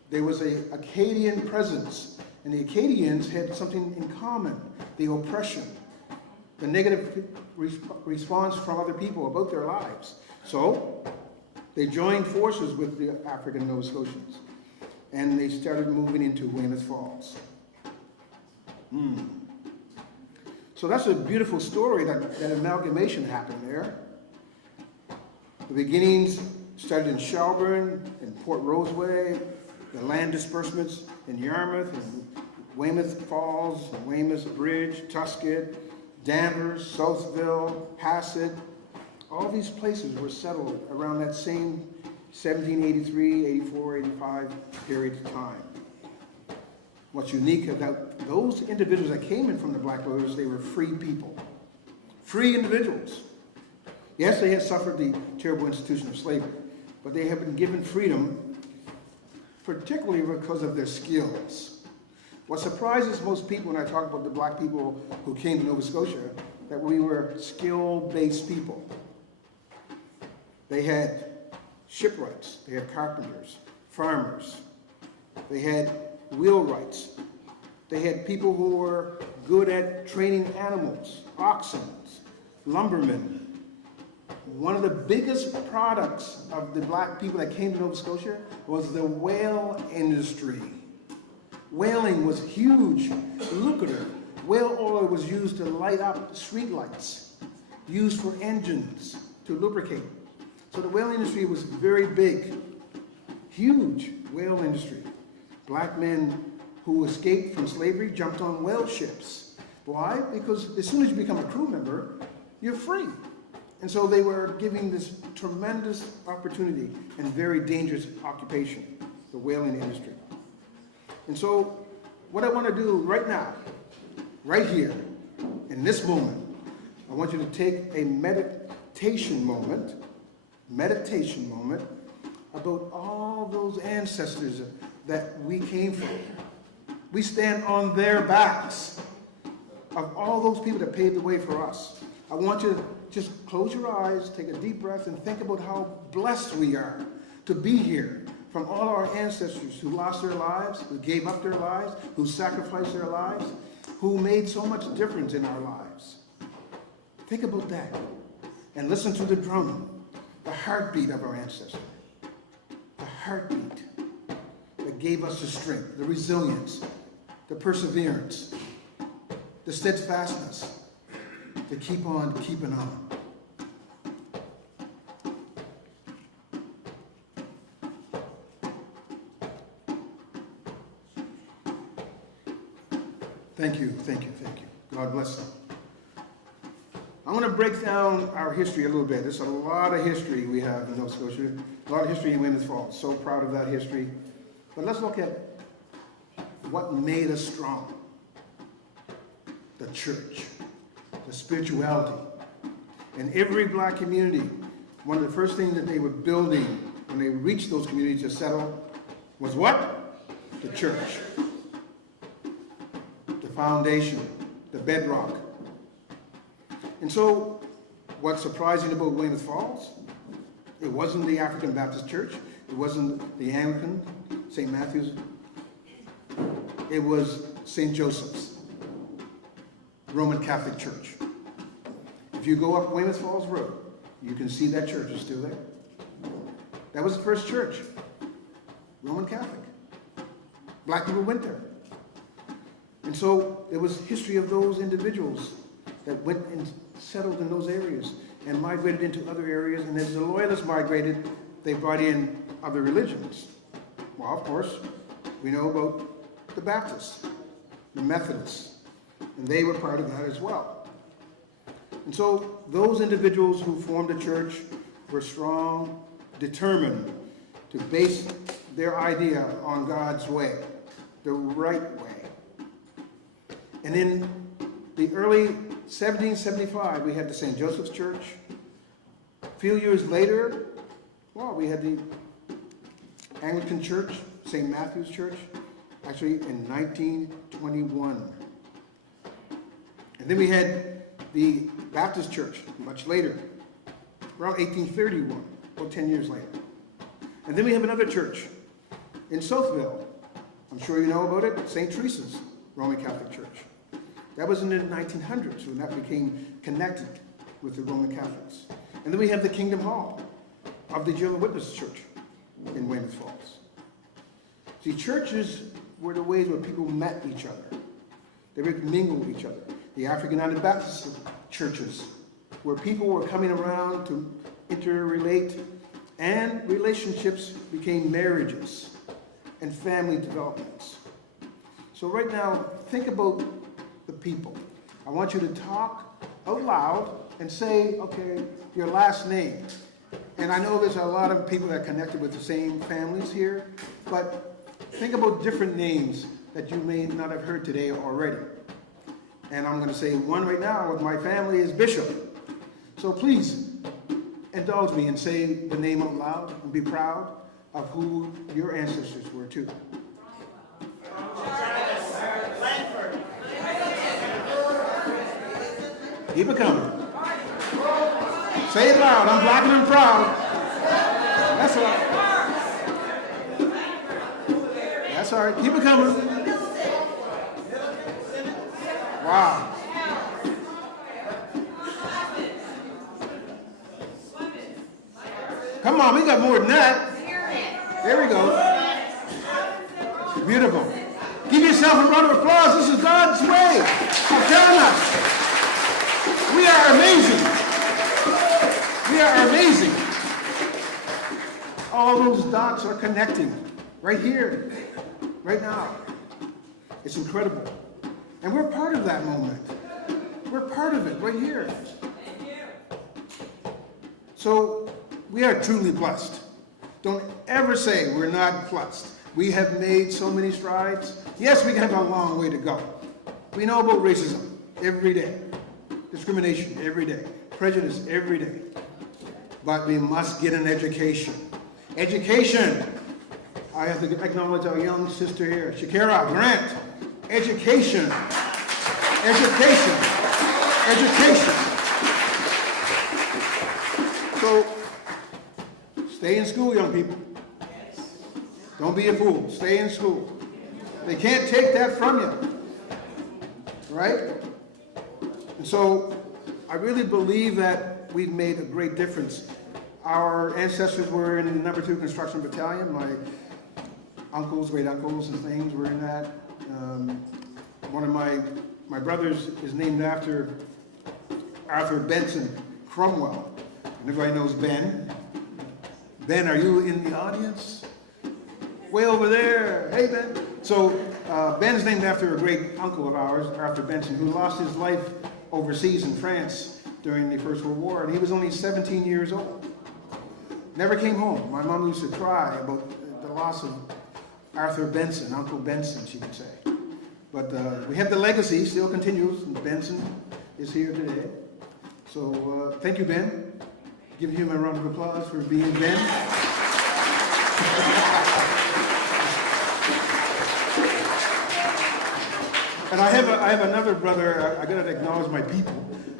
there was an Acadian presence. And the Acadians had something in common: the oppression, the negative response from other people about their lives. So they joined forces with the African Nova Scotians, and they started moving into Weymouth Falls. So that's a beautiful story, that amalgamation happened there. The beginnings started in Shelburne, in Port Roseway, the land disbursements in Yarmouth and Weymouth Falls, Weymouth Bridge, Tuscott, Danvers, Southville, Hassett. All these places were settled around that same 1783, 84, 85 period of time. What's unique about those individuals that came in from the Black Loyalists, they were free people. Free individuals. Yes, they had suffered the terrible institution of slavery, but they have been given freedom, particularly because of their skills. What surprises most people when I talk about the black people who came to Nova Scotia, that we were skill-based people. They had shipwrights, they had carpenters, farmers, they had wheelwrights, they had people who were good at training animals, oxen, lumbermen. One of the biggest products of the black people that came to Nova Scotia was the whale industry. Whaling was huge, lucrative. Whale oil was used to light up street lights, used for engines to lubricate. So the whale industry was very big, huge whale industry. Black men who escaped from slavery jumped on whale ships. Why? Because as soon as you become a crew member, you're free. And so they were giving this tremendous opportunity and very dangerous occupation, the whaling industry. And so what I want to do right now, right here, in this moment, I want you to take a meditation moment about all those ancestors that we came from. We stand on their backs of all those people that paved the way for us. I want you to just close your eyes, take a deep breath, and think about how blessed we are to be here from all our ancestors who lost their lives, who gave up their lives, who sacrificed their lives, who made so much difference in our lives. Think about that and listen to the drum, the heartbeat of our ancestors, the heartbeat that gave us the strength, the resilience, the perseverance, the steadfastness to keep on keeping on. Thank you, thank you, thank you. God bless them. I'm going to break down our history a little bit. There's a lot of history we have in Nova Scotia, a lot of history in Weymouth Falls. So proud of that history. But let's look at what made us strong. The church, the spirituality. In every black community, one of the first things that they were building when they reached those communities to settle was what? The church. The foundation, the bedrock. And so, what's surprising about Weymouth Falls, it wasn't the African Baptist Church, it wasn't the Anglican, St. Matthew's, it was St. Joseph's, Roman Catholic Church. If you go up Weymouth Falls Road, you can see that church is still there. That was the first church, Roman Catholic. Black people went there. And so it was history of those individuals that went and settled in those areas and migrated into other areas. And as the Loyalists migrated, they brought in other religions. Well, of course, we know about the Baptists, the Methodists, and they were part of that as well. And so those individuals who formed a church were strong, determined to base their idea on God's way, the right way. And in the early 1775, we had the St. Joseph's Church. A few years later, well, we had the Anglican Church, St. Matthew's Church, actually in 1921. And then we had the Baptist Church much later, around 1831, about 10 years later. And then we have another church in Southville. I'm sure you know about it, St. Teresa's Roman Catholic Church. That was in the 1900s when that became connected with the Roman Catholics. And then we have the Kingdom Hall of the Jehovah's Witness Church in Weymouth Falls. See, churches were the ways where people met each other. They would mingle with each other. The African Anabaptist churches, where people were coming around to interrelate, and relationships became marriages. and family developments. So right now, think about the people. I want you to talk out loud and say, okay, your last name. And I know there's a lot of people that are connected with the same families here, but think about different names that you may not have heard today already. And I'm going to say one right now with my family is Bishop. So please indulge me and say the name out loud and be proud of who your ancestors were too. Keep it coming. Say it loud. I'm black and I'm proud. That's all right. That's all right. Keep it coming. Wow. Come on, we got more than that. There we go. Beautiful. Give yourself a round of applause. This is God's way of telling us. We are amazing. We are amazing. All those dots are connecting right here, right now. It's incredible. And we're part of that moment. We're part of it right here. So we are truly blessed. Don't ever say we're not blessed. We have made so many strides. Yes, we have a long way to go. We know about racism every day. Discrimination every day. Prejudice every day. But we must get an education. Education. I have to acknowledge our young sister here, Shakira Grant. Education. Education. Education. So, stay in school, young people. Don't be a fool. Stay in school. They can't take that from you. Right? And so, I really believe that we've made a great difference. Our ancestors were in the number 2 construction battalion. My uncles, great uncles and things were in that. One of my brothers is named after Arthur Benson Cromwell. And everybody knows Ben. Ben, are you in the audience? Way over there. Hey, Ben. So Ben's named after a great uncle of ours, Arthur Benson, who lost his life overseas in France during the First World War, and he was only 17 years old. Never came home. My mom used to cry about the loss of Arthur Benson, Uncle Benson, she would say. But we have the legacy, still continues, and Benson is here today. So thank you, Ben. Give him a round of applause for being Ben. And I have another brother. I got to acknowledge my people.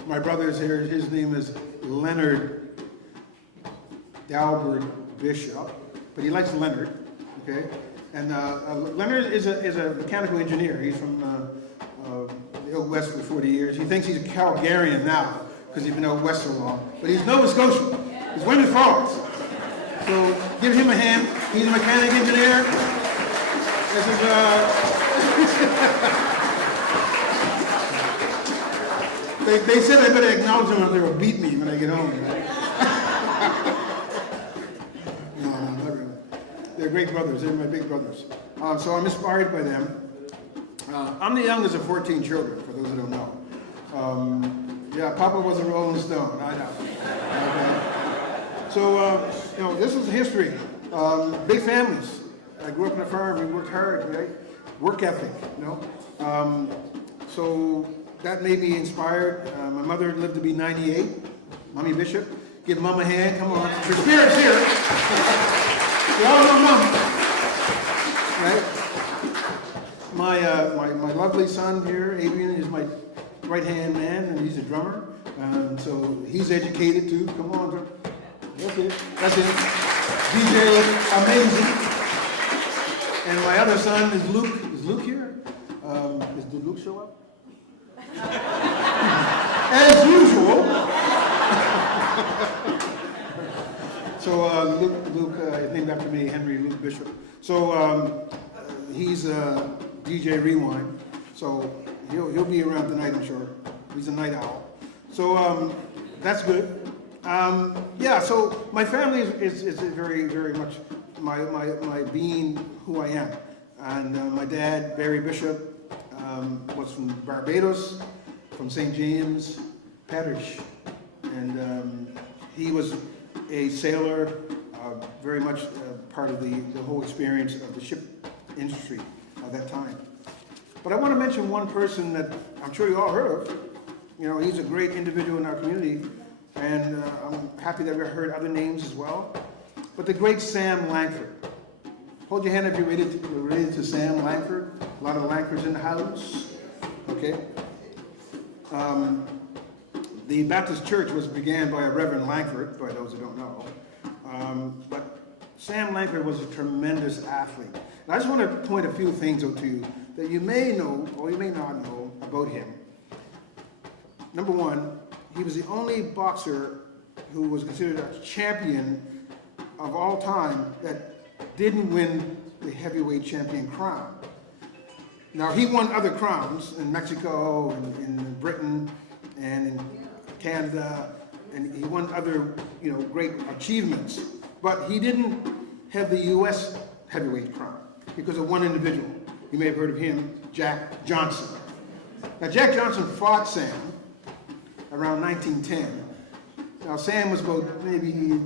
My brother is here. His name is Leonard Dalbert Bishop, but he likes Leonard. Okay, and Leonard is a mechanical engineer. He's from the Old West for 40 years. He thinks he's a Calgarian now because he's been out west so long, but he's Nova Scotian. He's Weymouth Falls. So give him a hand. He's a mechanic engineer. This is They said I better acknowledge them or they will beat me when I get home. Right? No, not really. They're great brothers. They're my big brothers. So I'm inspired by them. I'm the youngest of 14 children, for those who don't know. Yeah, Papa was a Rolling Stone. I know. Okay. So, this is history. Big families. I grew up on a farm. We worked hard, right? Work ethic, So that made me inspired. My mother lived to be 98. Mommy Bishop. Give Mom a hand. Come on. Her spirit's here. We all know Mom. Right? My lovely son here, Adrian, is my right-hand man, and he's a drummer. So he's educated too. Come on, drum. That's it. That's it. DJ, amazing. And my other son is Luke. Is Luke here? Did Luke show up? As usual. So Luke is named after me, Henry Luke Bishop. So he's DJ Rewind. So he'll be around tonight, I'm sure. He's a night owl. So that's good. So my family is very, very much my being who I am. And my dad, Barry Bishop, was from Barbados, from St. James Parish. And he was a sailor, very much part of the whole experience of the ship industry at that time. But I want to mention one person that I'm sure you all heard of. You know, he's a great individual in our community, and I'm happy that we heard other names as well. But the great Sam Langford. Hold your hand if you're related to Sam Langford. A lot of Langfords in the house. Okay. The Baptist Church was began by a Reverend Langford, by those who don't know. But Sam Langford was a tremendous athlete. And I just want to point a few things out to you that you may know or you may not know about him. Number one, he was the only boxer who was considered a champion of all time that didn't win the heavyweight champion crown. Now, he won other crowns in Mexico and in Britain and in Canada, and he won other, great achievements. But he didn't have the U.S. heavyweight crown because of one individual. You may have heard of him, Jack Johnson. Now, Jack Johnson fought Sam around 1910. Now, Sam was about maybe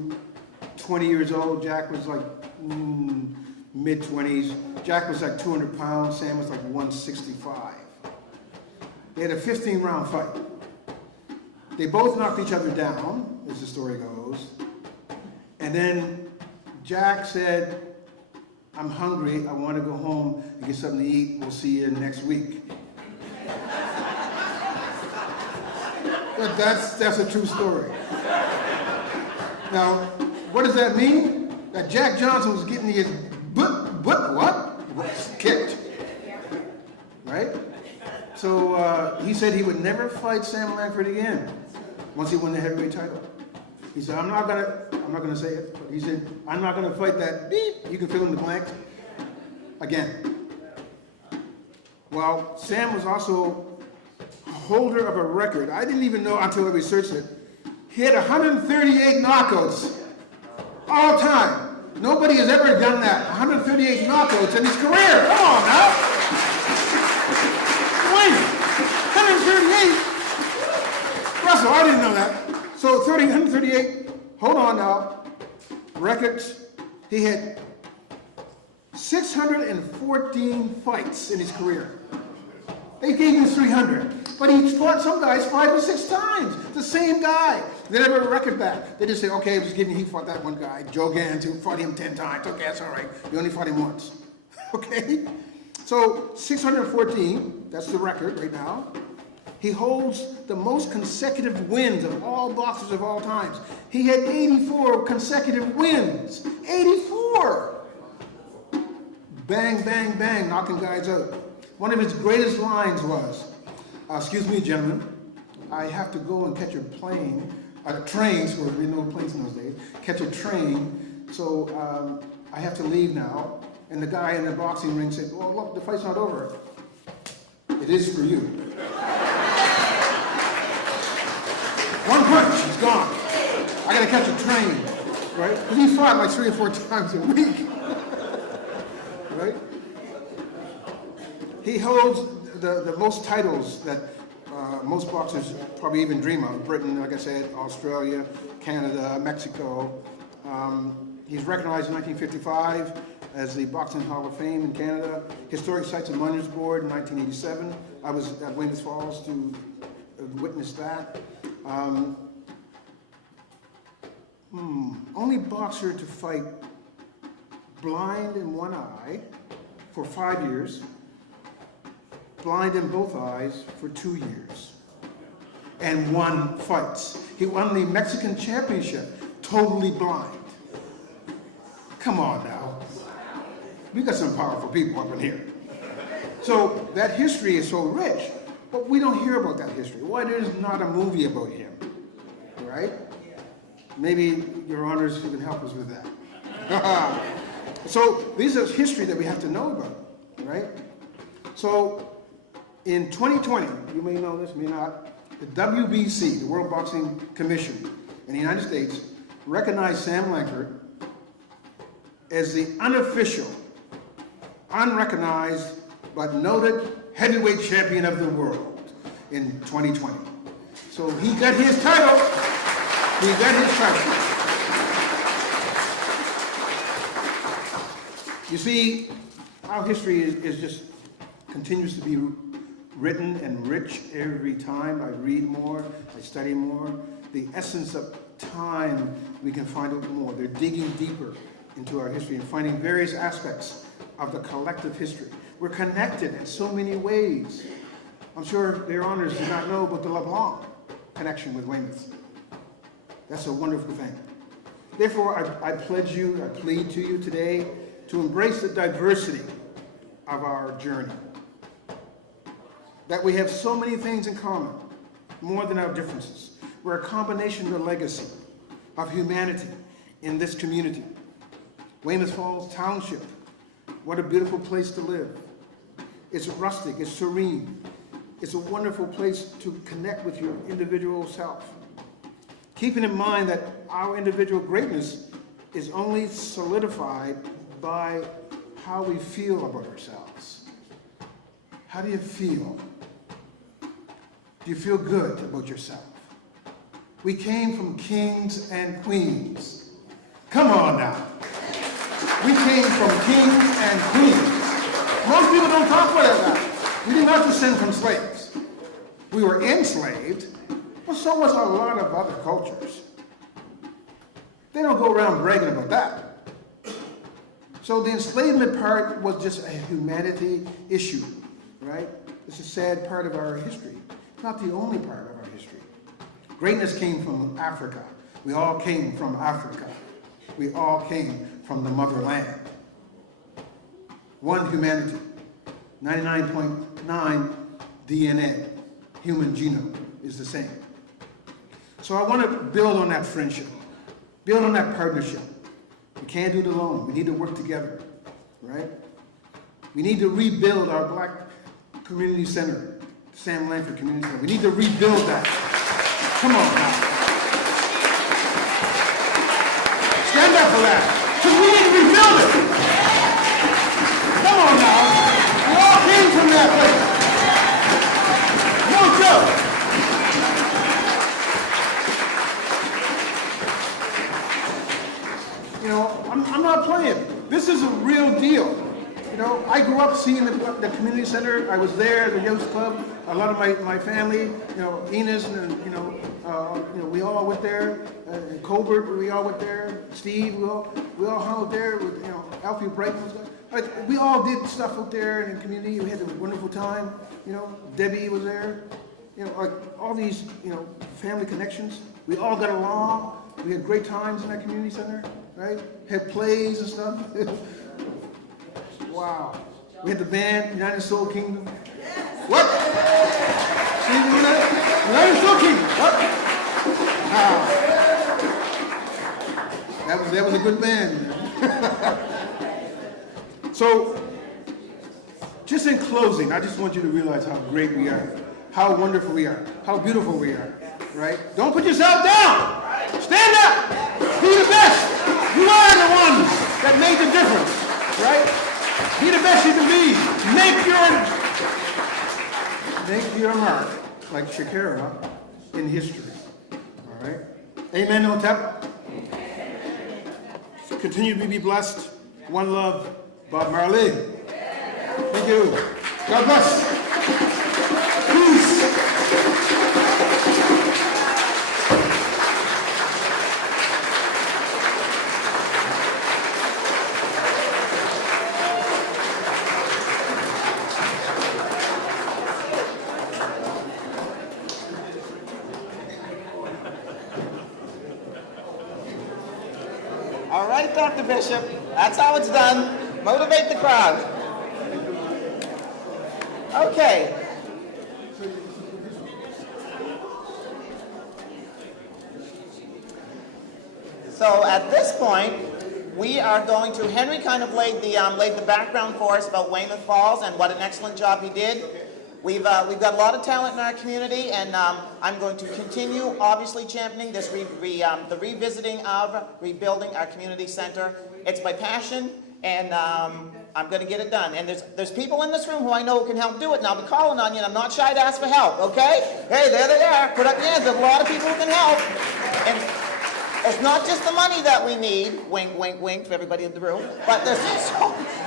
20 years old. Jack was like mid-20s. Jack was like 200 pounds. Sam was like 165. They had a 15-round fight. They both knocked each other down, as the story goes. And then Jack said, "I'm hungry. I want to go home and get something to eat. We'll see you next week." But that's a true story. Now, what does that mean? That Jack Johnson was getting his butt kicked, right? So he said he would never fight Sam Langford again once he won the heavyweight title. He said, I'm not gonna say it, but he said, "I'm not gonna fight that beep," you can fill in the blank, again. Well, Sam was also a holder of a record. I didn't even know until I researched it. He had 138 knockouts all time. Nobody has ever done that. 138 knockouts in his career. Come on now. Wait, 138? Russell, I didn't know that. So 138, hold on now. Records. He had 614 fights in his career. They gave him 300. But he fought some guys 5 or 6 times. The same guy. They never have a record back. They just say, okay, he fought that one guy, Joe Gans, who fought him 10 times. Okay, that's all right. You only fought him once. Okay? So 614, that's the record right now. He holds the most consecutive wins of all boxers of all times. He had 84 consecutive wins. 84! Bang, bang, bang, knocking guys out. One of his greatest lines was, "Excuse me, gentlemen, I have to go and catch a train, so there were no planes in those days, catch a train, so I have to leave now." And the guy in the boxing ring said, "Well, look, the fight's not over. It is for you." One punch, he's gone. I gotta catch a train, right? Because he fought like 3 or 4 times a week, right? He holds the most titles that most boxers probably even dream of. Britain, like I said, Australia, Canada, Mexico. He's recognized in 1955 as the Boxing Hall of Fame in Canada. Historic Sites and Monuments Board in 1987. I was at Weymouth Falls to witness that. Only boxer to fight blind in one eye for 5 years, blind in both eyes for 2 years, and won fights. He won the Mexican Championship, totally blind. Come on now. We got some powerful people up in here. So that history is so rich, but we don't hear about that history. Why there's not a movie about him, right? Maybe your honors can help us with that. So this is history that we have to know about, right? So in 2020, you may know this, may not, the WBC, the World Boxing Commission in the United States, recognized Sam Langford as the unofficial, unrecognized, but noted heavyweight champion of the world in 2020. So he got his title. He got his title. You see, our history is just continues to be written and rich every time I read more, I study more. The essence of time, we can find out more. They're digging deeper into our history and finding various aspects of the collective history. We're connected in so many ways. I'm sure their honors do not know about the LeBlanc connection with Weymouth. That's a wonderful thing. Therefore, I plead to you today to embrace the diversity of our journey. That we have so many things in common, more than our differences. We're a combination of the legacy of humanity in this community. Weymouth Falls Township, what a beautiful place to live. It's rustic, it's serene. It's a wonderful place to connect with your individual self. Keeping in mind that our individual greatness is only solidified by how we feel about ourselves. How do you feel? Do you feel good about yourself? We came from kings and queens. Come on now. We came from kings and queens. Most people don't talk about that. We did not descend from slaves. We were enslaved, but so was a lot of other cultures. They don't go around bragging about that. So the enslavement part was just a humanity issue, right? It's a sad part of our history. It's not the only part of our history. Greatness came from Africa. We all came from Africa. We all came from the motherland. One humanity, 99.9 DNA, human genome is the same. So I want to build on that friendship, build on that partnership. We can't do it alone. We need to work together, right? We need to rebuild our Black Community Center, Sam Lanford Community Center. We need to rebuild that. Come on now. Stand up for that, because we need to rebuild it. Come on now. We all came from that place. No joke. You know, I'm not playing. This is a real deal. You know, I grew up seeing the community center. I was there, the Youth Club. A lot of my family, you know, Enos, and we all went there. Colbert, we all went there. Steve, we all hung out there with, you know, Alfie Brighton. Like, we all did stuff out there in the community. We had a wonderful time. You know, Debbie was there. You know, like all these, you know, family connections. We all got along. We had great times in that community center, right? Had plays and stuff. Wow. We had the band, United Soul Kingdom. What? See, United Soul Kingdom. What? Wow. That was a good band. So, just in closing, I just want you to realize how great we are, how wonderful we are, how beautiful we are, right? Don't put yourself down. Stand up. Be the best. You are the ones that made the difference, right? Be the best you can be. Make your mark, like Shakira, in history. All right? Amen, Otep. So continue to be blessed. One love, Bob Marley. Thank you. God bless. Peace. All right, Dr. Bishop, that's how it's done. Motivate the crowd. Okay. So at this point, we are going to, Henry kind of laid the background for us about Weymouth Falls and what an excellent job he did. We've got a lot of talent in our community, and I'm going to continue, obviously, championing this the revisiting of rebuilding our community center It's my passion, and I'm going to get it done. And there's people in this room who I know can help do it, and I'll be calling on you, and I'm not shy to ask for help, okay? Hey, there they are. Put up your hands. There's a lot of people who can help. And it's not just the money that we need, wink, wink, wink for everybody in the room, but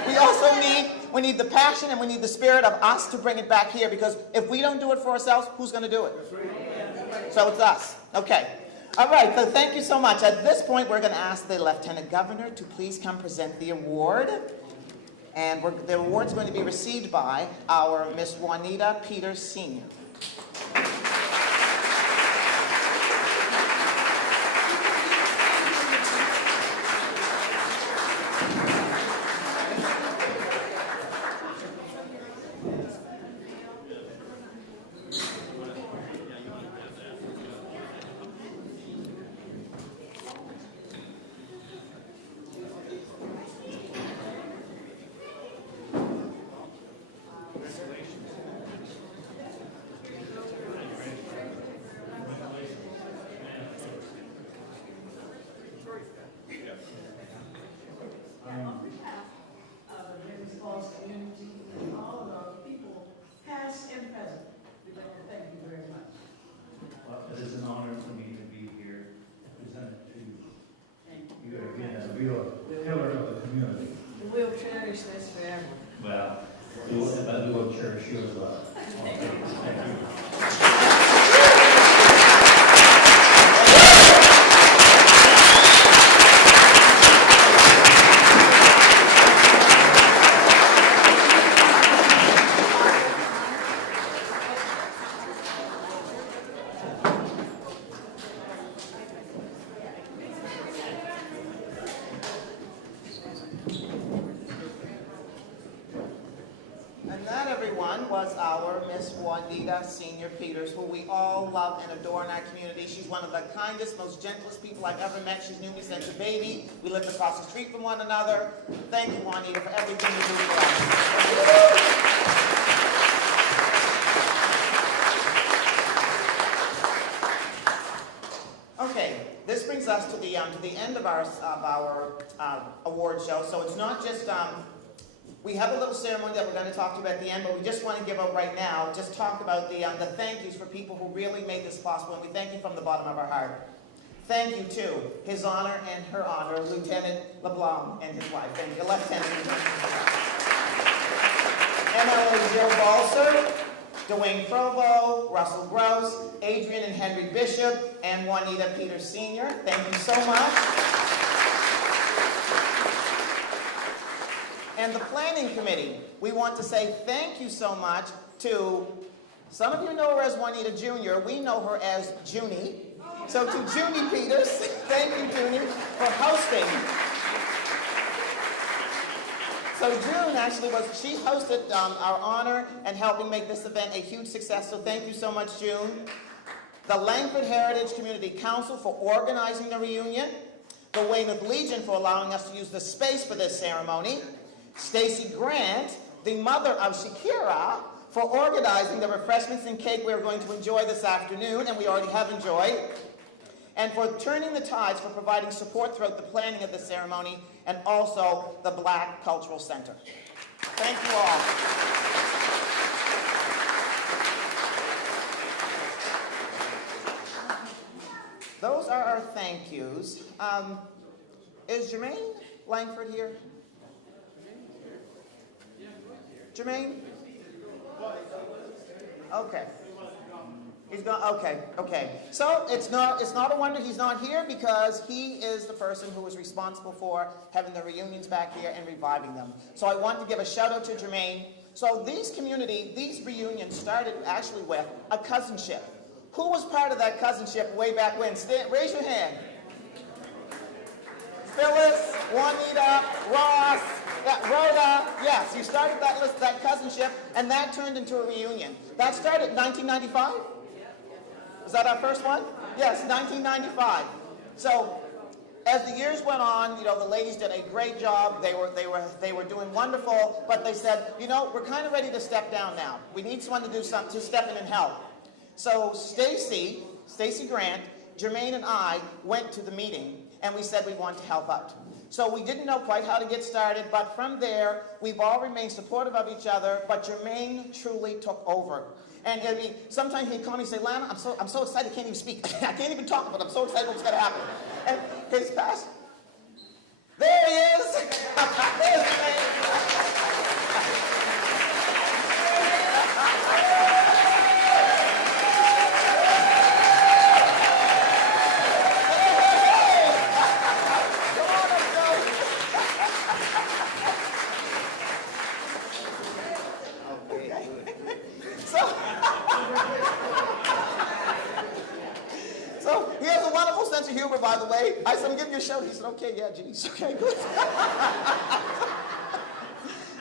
we also need the passion, and we need the spirit of us to bring it back here, because if we don't do it for ourselves, who's going to do it? So it's us. Okay. All right, so thank you so much. At this point, we're going to ask the Lieutenant Governor to please come present the award. And the award's going to be received by our Miss Juanita Peters Sr. It is an honor for me to be here, presented to you again, a real pillar of the community. We'll cherish this forever. Well, we will cherish you as well. Thank you. And that, everyone, was our Miss Juanita Senior Peters, who we all love and adore in our community. She's one of the kindest, most gentlest people I've ever met. She's knew me since a baby. We lived across the street from one another. Thank you, Juanita, for everything you do for us. Okay, this brings us to the end of our award show. So it's not just we have a little ceremony that we're going to talk to you about at the end, but we just want to give up right now. Just talk about the thank yous for people who really made this possible, and we thank you from the bottom of our heart. Thank you to His Honor and Her Honor, Lieutenant LeBlanc and his wife. Thank you, Lieutenant. MLA Jill Balser, Dwayne Provo, Russell Gross, Adrian and Henry Bishop, and Juanita Peters Sr. Thank you so much. And the Planning Committee, we want to say thank you so much to, some of you know her as Juanita Jr., we know her as Junie. So to Junie Peters, thank you, Junie, for hosting. So June actually she hosted our honor and helping make this event a huge success, so thank you so much, June. The Langford Heritage Community Council for organizing the reunion. The Weymouth Legion for allowing us to use the space for this ceremony. Stacy Grant, the mother of Shakira, for organizing the refreshments and cake we're going to enjoy this afternoon, and we already have enjoyed. And for turning the tides, for providing support throughout the planning of the ceremony, and also the Black Cultural Center. Thank you all. Those are our thank yous. Is Jermaine Langford here? Jermaine? Okay. He's gone. Okay. So it's not a wonder he's not here, because he is the person who is responsible for having the reunions back here and reviving them. So I want to give a shout out to Jermaine. So these reunions started actually with a cousinship. Who was part of that cousinship way back when? Raise your hand. Phyllis, Juanita, Ross, Rhoda. Yes, you started that cousinship, and that turned into a reunion. That started in 1995? Was that our first one? Yes, 1995. So as the years went on, the ladies did a great job. They were doing wonderful, but they said, we're kind of ready to step down now. We need someone to do something, to step in and help. So Stacy Grant, Jermaine, and I went to the meeting, and we said we want to help out. So we didn't know quite how to get started, but from there, we've all remained supportive of each other, but Jermaine truly took over. And I mean, sometimes he'd call me and say, Lana, I'm so excited I can't even speak. I can't even talk, but I'm so excited what's going to happen. And his past, there he is. There's Jermaine. So he has a wonderful sense of humor, by the way. I said, I'm giving you a show. He said, okay, yeah, geez, okay, good.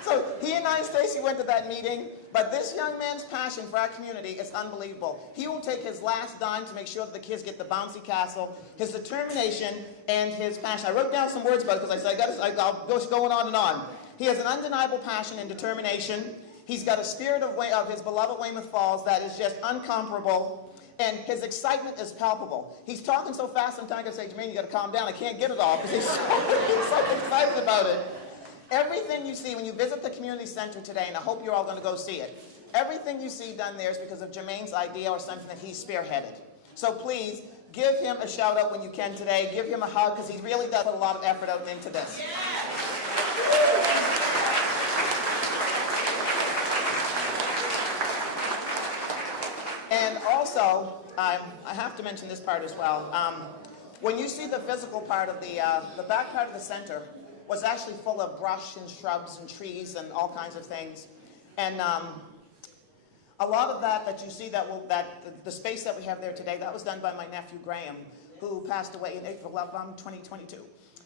So he and I and Stacy went to that meeting, but this young man's passion for our community is unbelievable. He will take his last dime to make sure that the kids get the bouncy castle, his determination, and his passion. I wrote down some words about it because I said, I'll go going on and on. He has an undeniable passion and determination. He's got a spirit of his beloved Weymouth Falls that is just uncomparable. And his excitement is palpable. He's talking so fast, sometimes I gotta say, Jermaine, you gotta calm down. I can't get it all because he's so excited about it. Everything you see when you visit the community center today, and I hope you're all gonna go see it, everything you see done there is because of Jermaine's idea or something that he spearheaded. So please, give him a shout out when you can today. Give him a hug because he really does put a lot of effort out into this. And also, I have to mention this part as well. When you see the physical part of the back part of the center was actually full of brush and shrubs and trees and all kinds of things. And a lot of that you see, the space that we have there today, that was done by my nephew Graham, who passed away in April of 2022.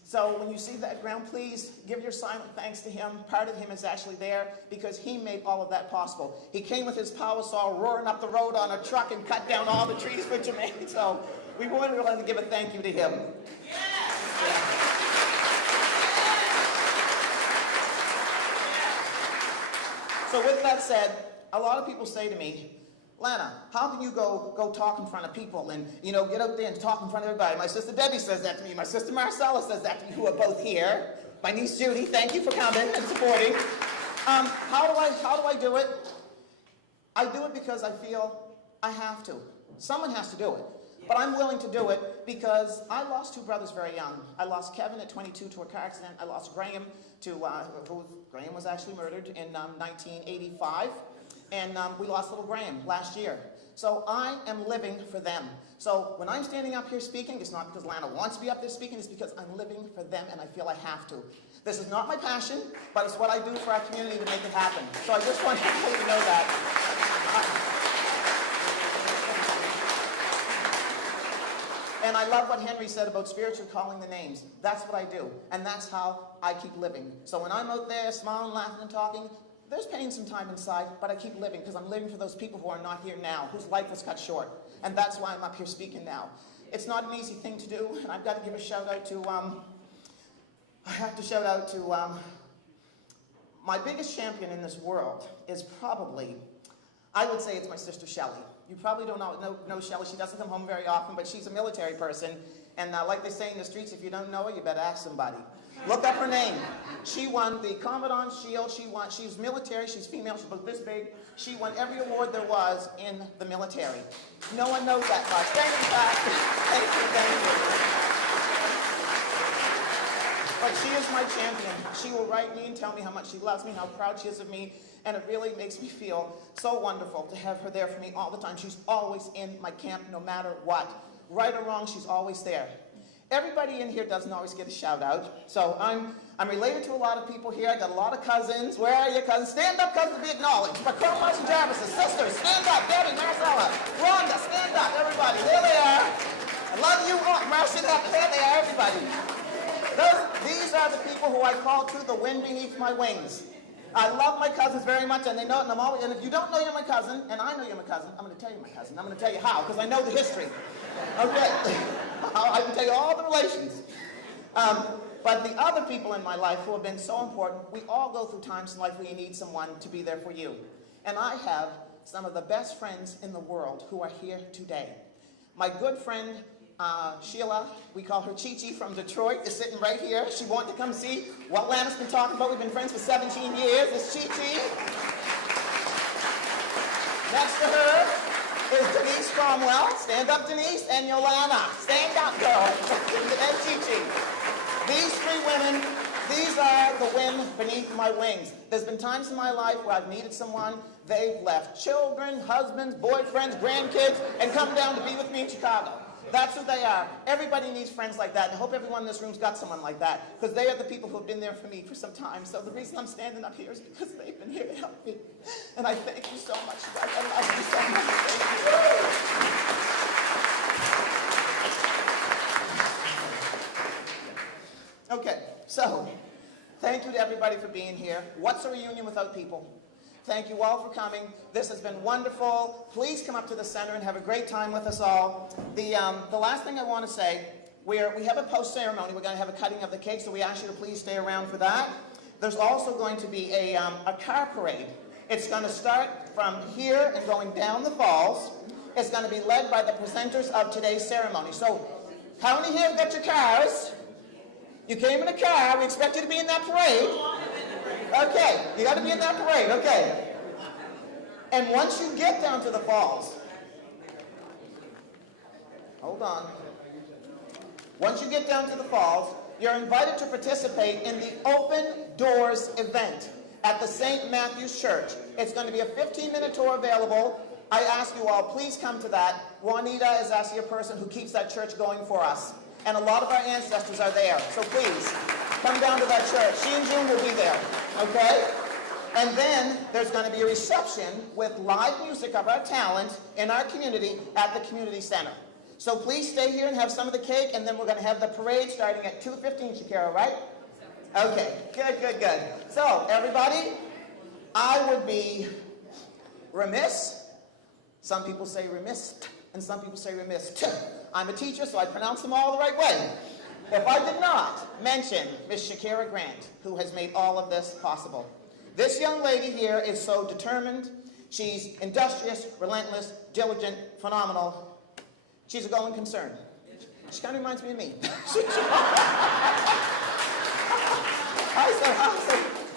So when you see that ground, please give your silent thanks to him. Part of him is actually there because he made all of that possible. He came with his power saw roaring up the road on a truck and cut down all the trees for Jermaine. So we wanted to give a thank you to him. So with that said, a lot of people say to me, Lana, how can you go talk in front of people and, get out there and talk in front of everybody? My sister Debbie says that to me. My sister Marcella says that to me, who are both here. My niece Judy, thank you for coming and supporting. How do I do it? I do it because I feel I have to. Someone has to do it. But I'm willing to do it because I lost two brothers very young. I lost Kevin at 22 to a car accident. I lost Graham Graham was actually murdered in 1985. And we lost little Graham last year. So I am living for them. So when I'm standing up here speaking, it's not because Lana wants to be up there speaking, it's because I'm living for them and I feel I have to. This is not my passion, but it's what I do for our community to make it happen. So I just want everybody to know that. And I love what Henry said about spiritually calling the names. That's what I do. And that's how I keep living. So when I'm out there smiling, laughing, and talking, there's pain some time inside, but I keep living because I'm living for those people who are not here now, whose life was cut short. And that's why I'm up here speaking now. It's not an easy thing to do, and I've got to give a shout out to, my biggest champion in this world is probably, I would say it's my sister Shelley. You probably don't know Shelley. She doesn't come home very often, but she's a military person. And like they say in the streets, if you don't know her, you better ask somebody. Look up her name. She won the Commandant Shield. She's military. She's female. She's about this big. She won every award there was in the military. No one knows that much. Thank you, Pat. Thank you. But she is my champion. She will write me and tell me how much she loves me, how proud she is of me, and it really makes me feel so wonderful to have her there for me all the time. She's always in my camp no matter what. Right or wrong, she's always there. Everybody in here doesn't always get a shout out. So I'm related to a lot of people here. I got a lot of cousins. Where are you, cousins? Stand up, cousins, to be acknowledged. My Carlos and Jarvis' sisters, stand up. Debbie, Marcella, Rhonda, stand up, everybody. There they are. I love you, Marcy. There they are, everybody. These are the people who I call to the wind beneath my wings. I love my cousins very much, and they know it, and if you don't know you're my cousin, and I know you're my cousin, I'm going to tell you my cousin. I'm going to tell you how, because I know the history. Okay. I can tell you all the relations. But the other people in my life who have been so important, we all go through times in life where you need someone to be there for you. And I have some of the best friends in the world who are here today. My good friend Sheila, we call her Chi-Chi from Detroit, is sitting right here. She wanted to come see what Lana's been talking about. We've been friends for 17 years. It's Chi-Chi. Next to her is Denise Cromwell. Stand up, Denise. And Yolanda. Stand up, girl. And Chi-Chi. These three women, these are the wind beneath my wings. There's been times in my life where I've needed someone. They've left children, husbands, boyfriends, grandkids, and come down to be with me in Chicago. That's who they are. Everybody needs friends like that. And I hope everyone in this room's got someone like that, because they are the people who have been there for me for some time. So the reason I'm standing up here is because they've been here to help me. And I thank you so much, you guys. I love you so much. Thank you. Okay, so thank you to everybody for being here. What's a reunion without people? Thank you all for coming. This has been wonderful. Please come up to the center and have a great time with us all. The last thing I want to say, we have a post-ceremony. We're going to have a cutting of the cake, so we ask you to please stay around for that. There's also going to be a car parade. It's going to start from here and going down the falls. It's going to be led by the presenters of today's ceremony. So, how many here have got your cars? You came in a car. We expect you to be in that parade. Okay, you got to be in that parade, okay. And once you get down to the falls, hold on. Once you get down to the falls, you're invited to participate in the Open Doors event at the St. Matthew's Church. It's going to be a 15-minute tour available. I ask you all, please come to that. Juanita is actually a person who keeps that church going for us. And a lot of our ancestors are there, so please. Come down to that church. She and June will be there, okay? And then there's going to be a reception with live music of our talent in our community at the community center. So please stay here and have some of the cake, and then we're going to have the parade starting at 2:15, Shakira, right? Okay, good. So, everybody, I would be remiss. Some people say remiss, and some people say remiss. I'm a teacher, so I pronounce them all the right way. If I did not mention Miss Shakira Grant, who has made all of this possible. This young lady here is so determined. She's industrious, relentless, diligent, phenomenal. She's a going concern. She kind of reminds me of me. I said,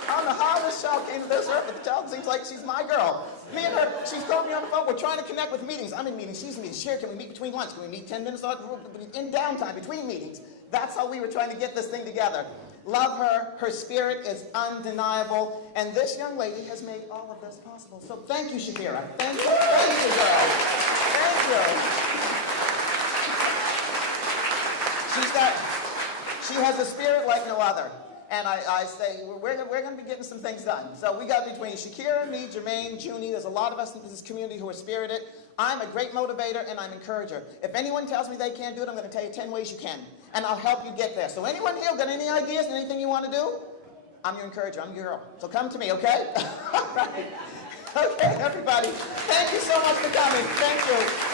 I don't know how this child came to this earth, but the child seems like she's my girl. Me and her, she's calling me on the phone. We're trying to connect with meetings. I'm in meetings, she's in meetings. Share, can we meet between lunch? Can we meet 10 minutes in downtime between meetings? That's how we were trying to get this thing together. Love her. Her spirit is undeniable. And this young lady has made all of this possible. So thank you, Shakira. Thank you, girl. Thank you. She has a spirit like no other. And I say, we're going to be getting some things done. So we got between Shakira, me, Jermaine, Junie, there's a lot of us in this community who are spirited. I'm a great motivator and I'm an encourager. If anyone tells me they can't do it, I'm going to tell you 10 ways you can. And I'll help you get there. So anyone here got any ideas, anything you want to do? I'm your encourager, I'm your girl. So come to me, okay? All right. Okay, everybody. Thank you so much for coming. Thank you.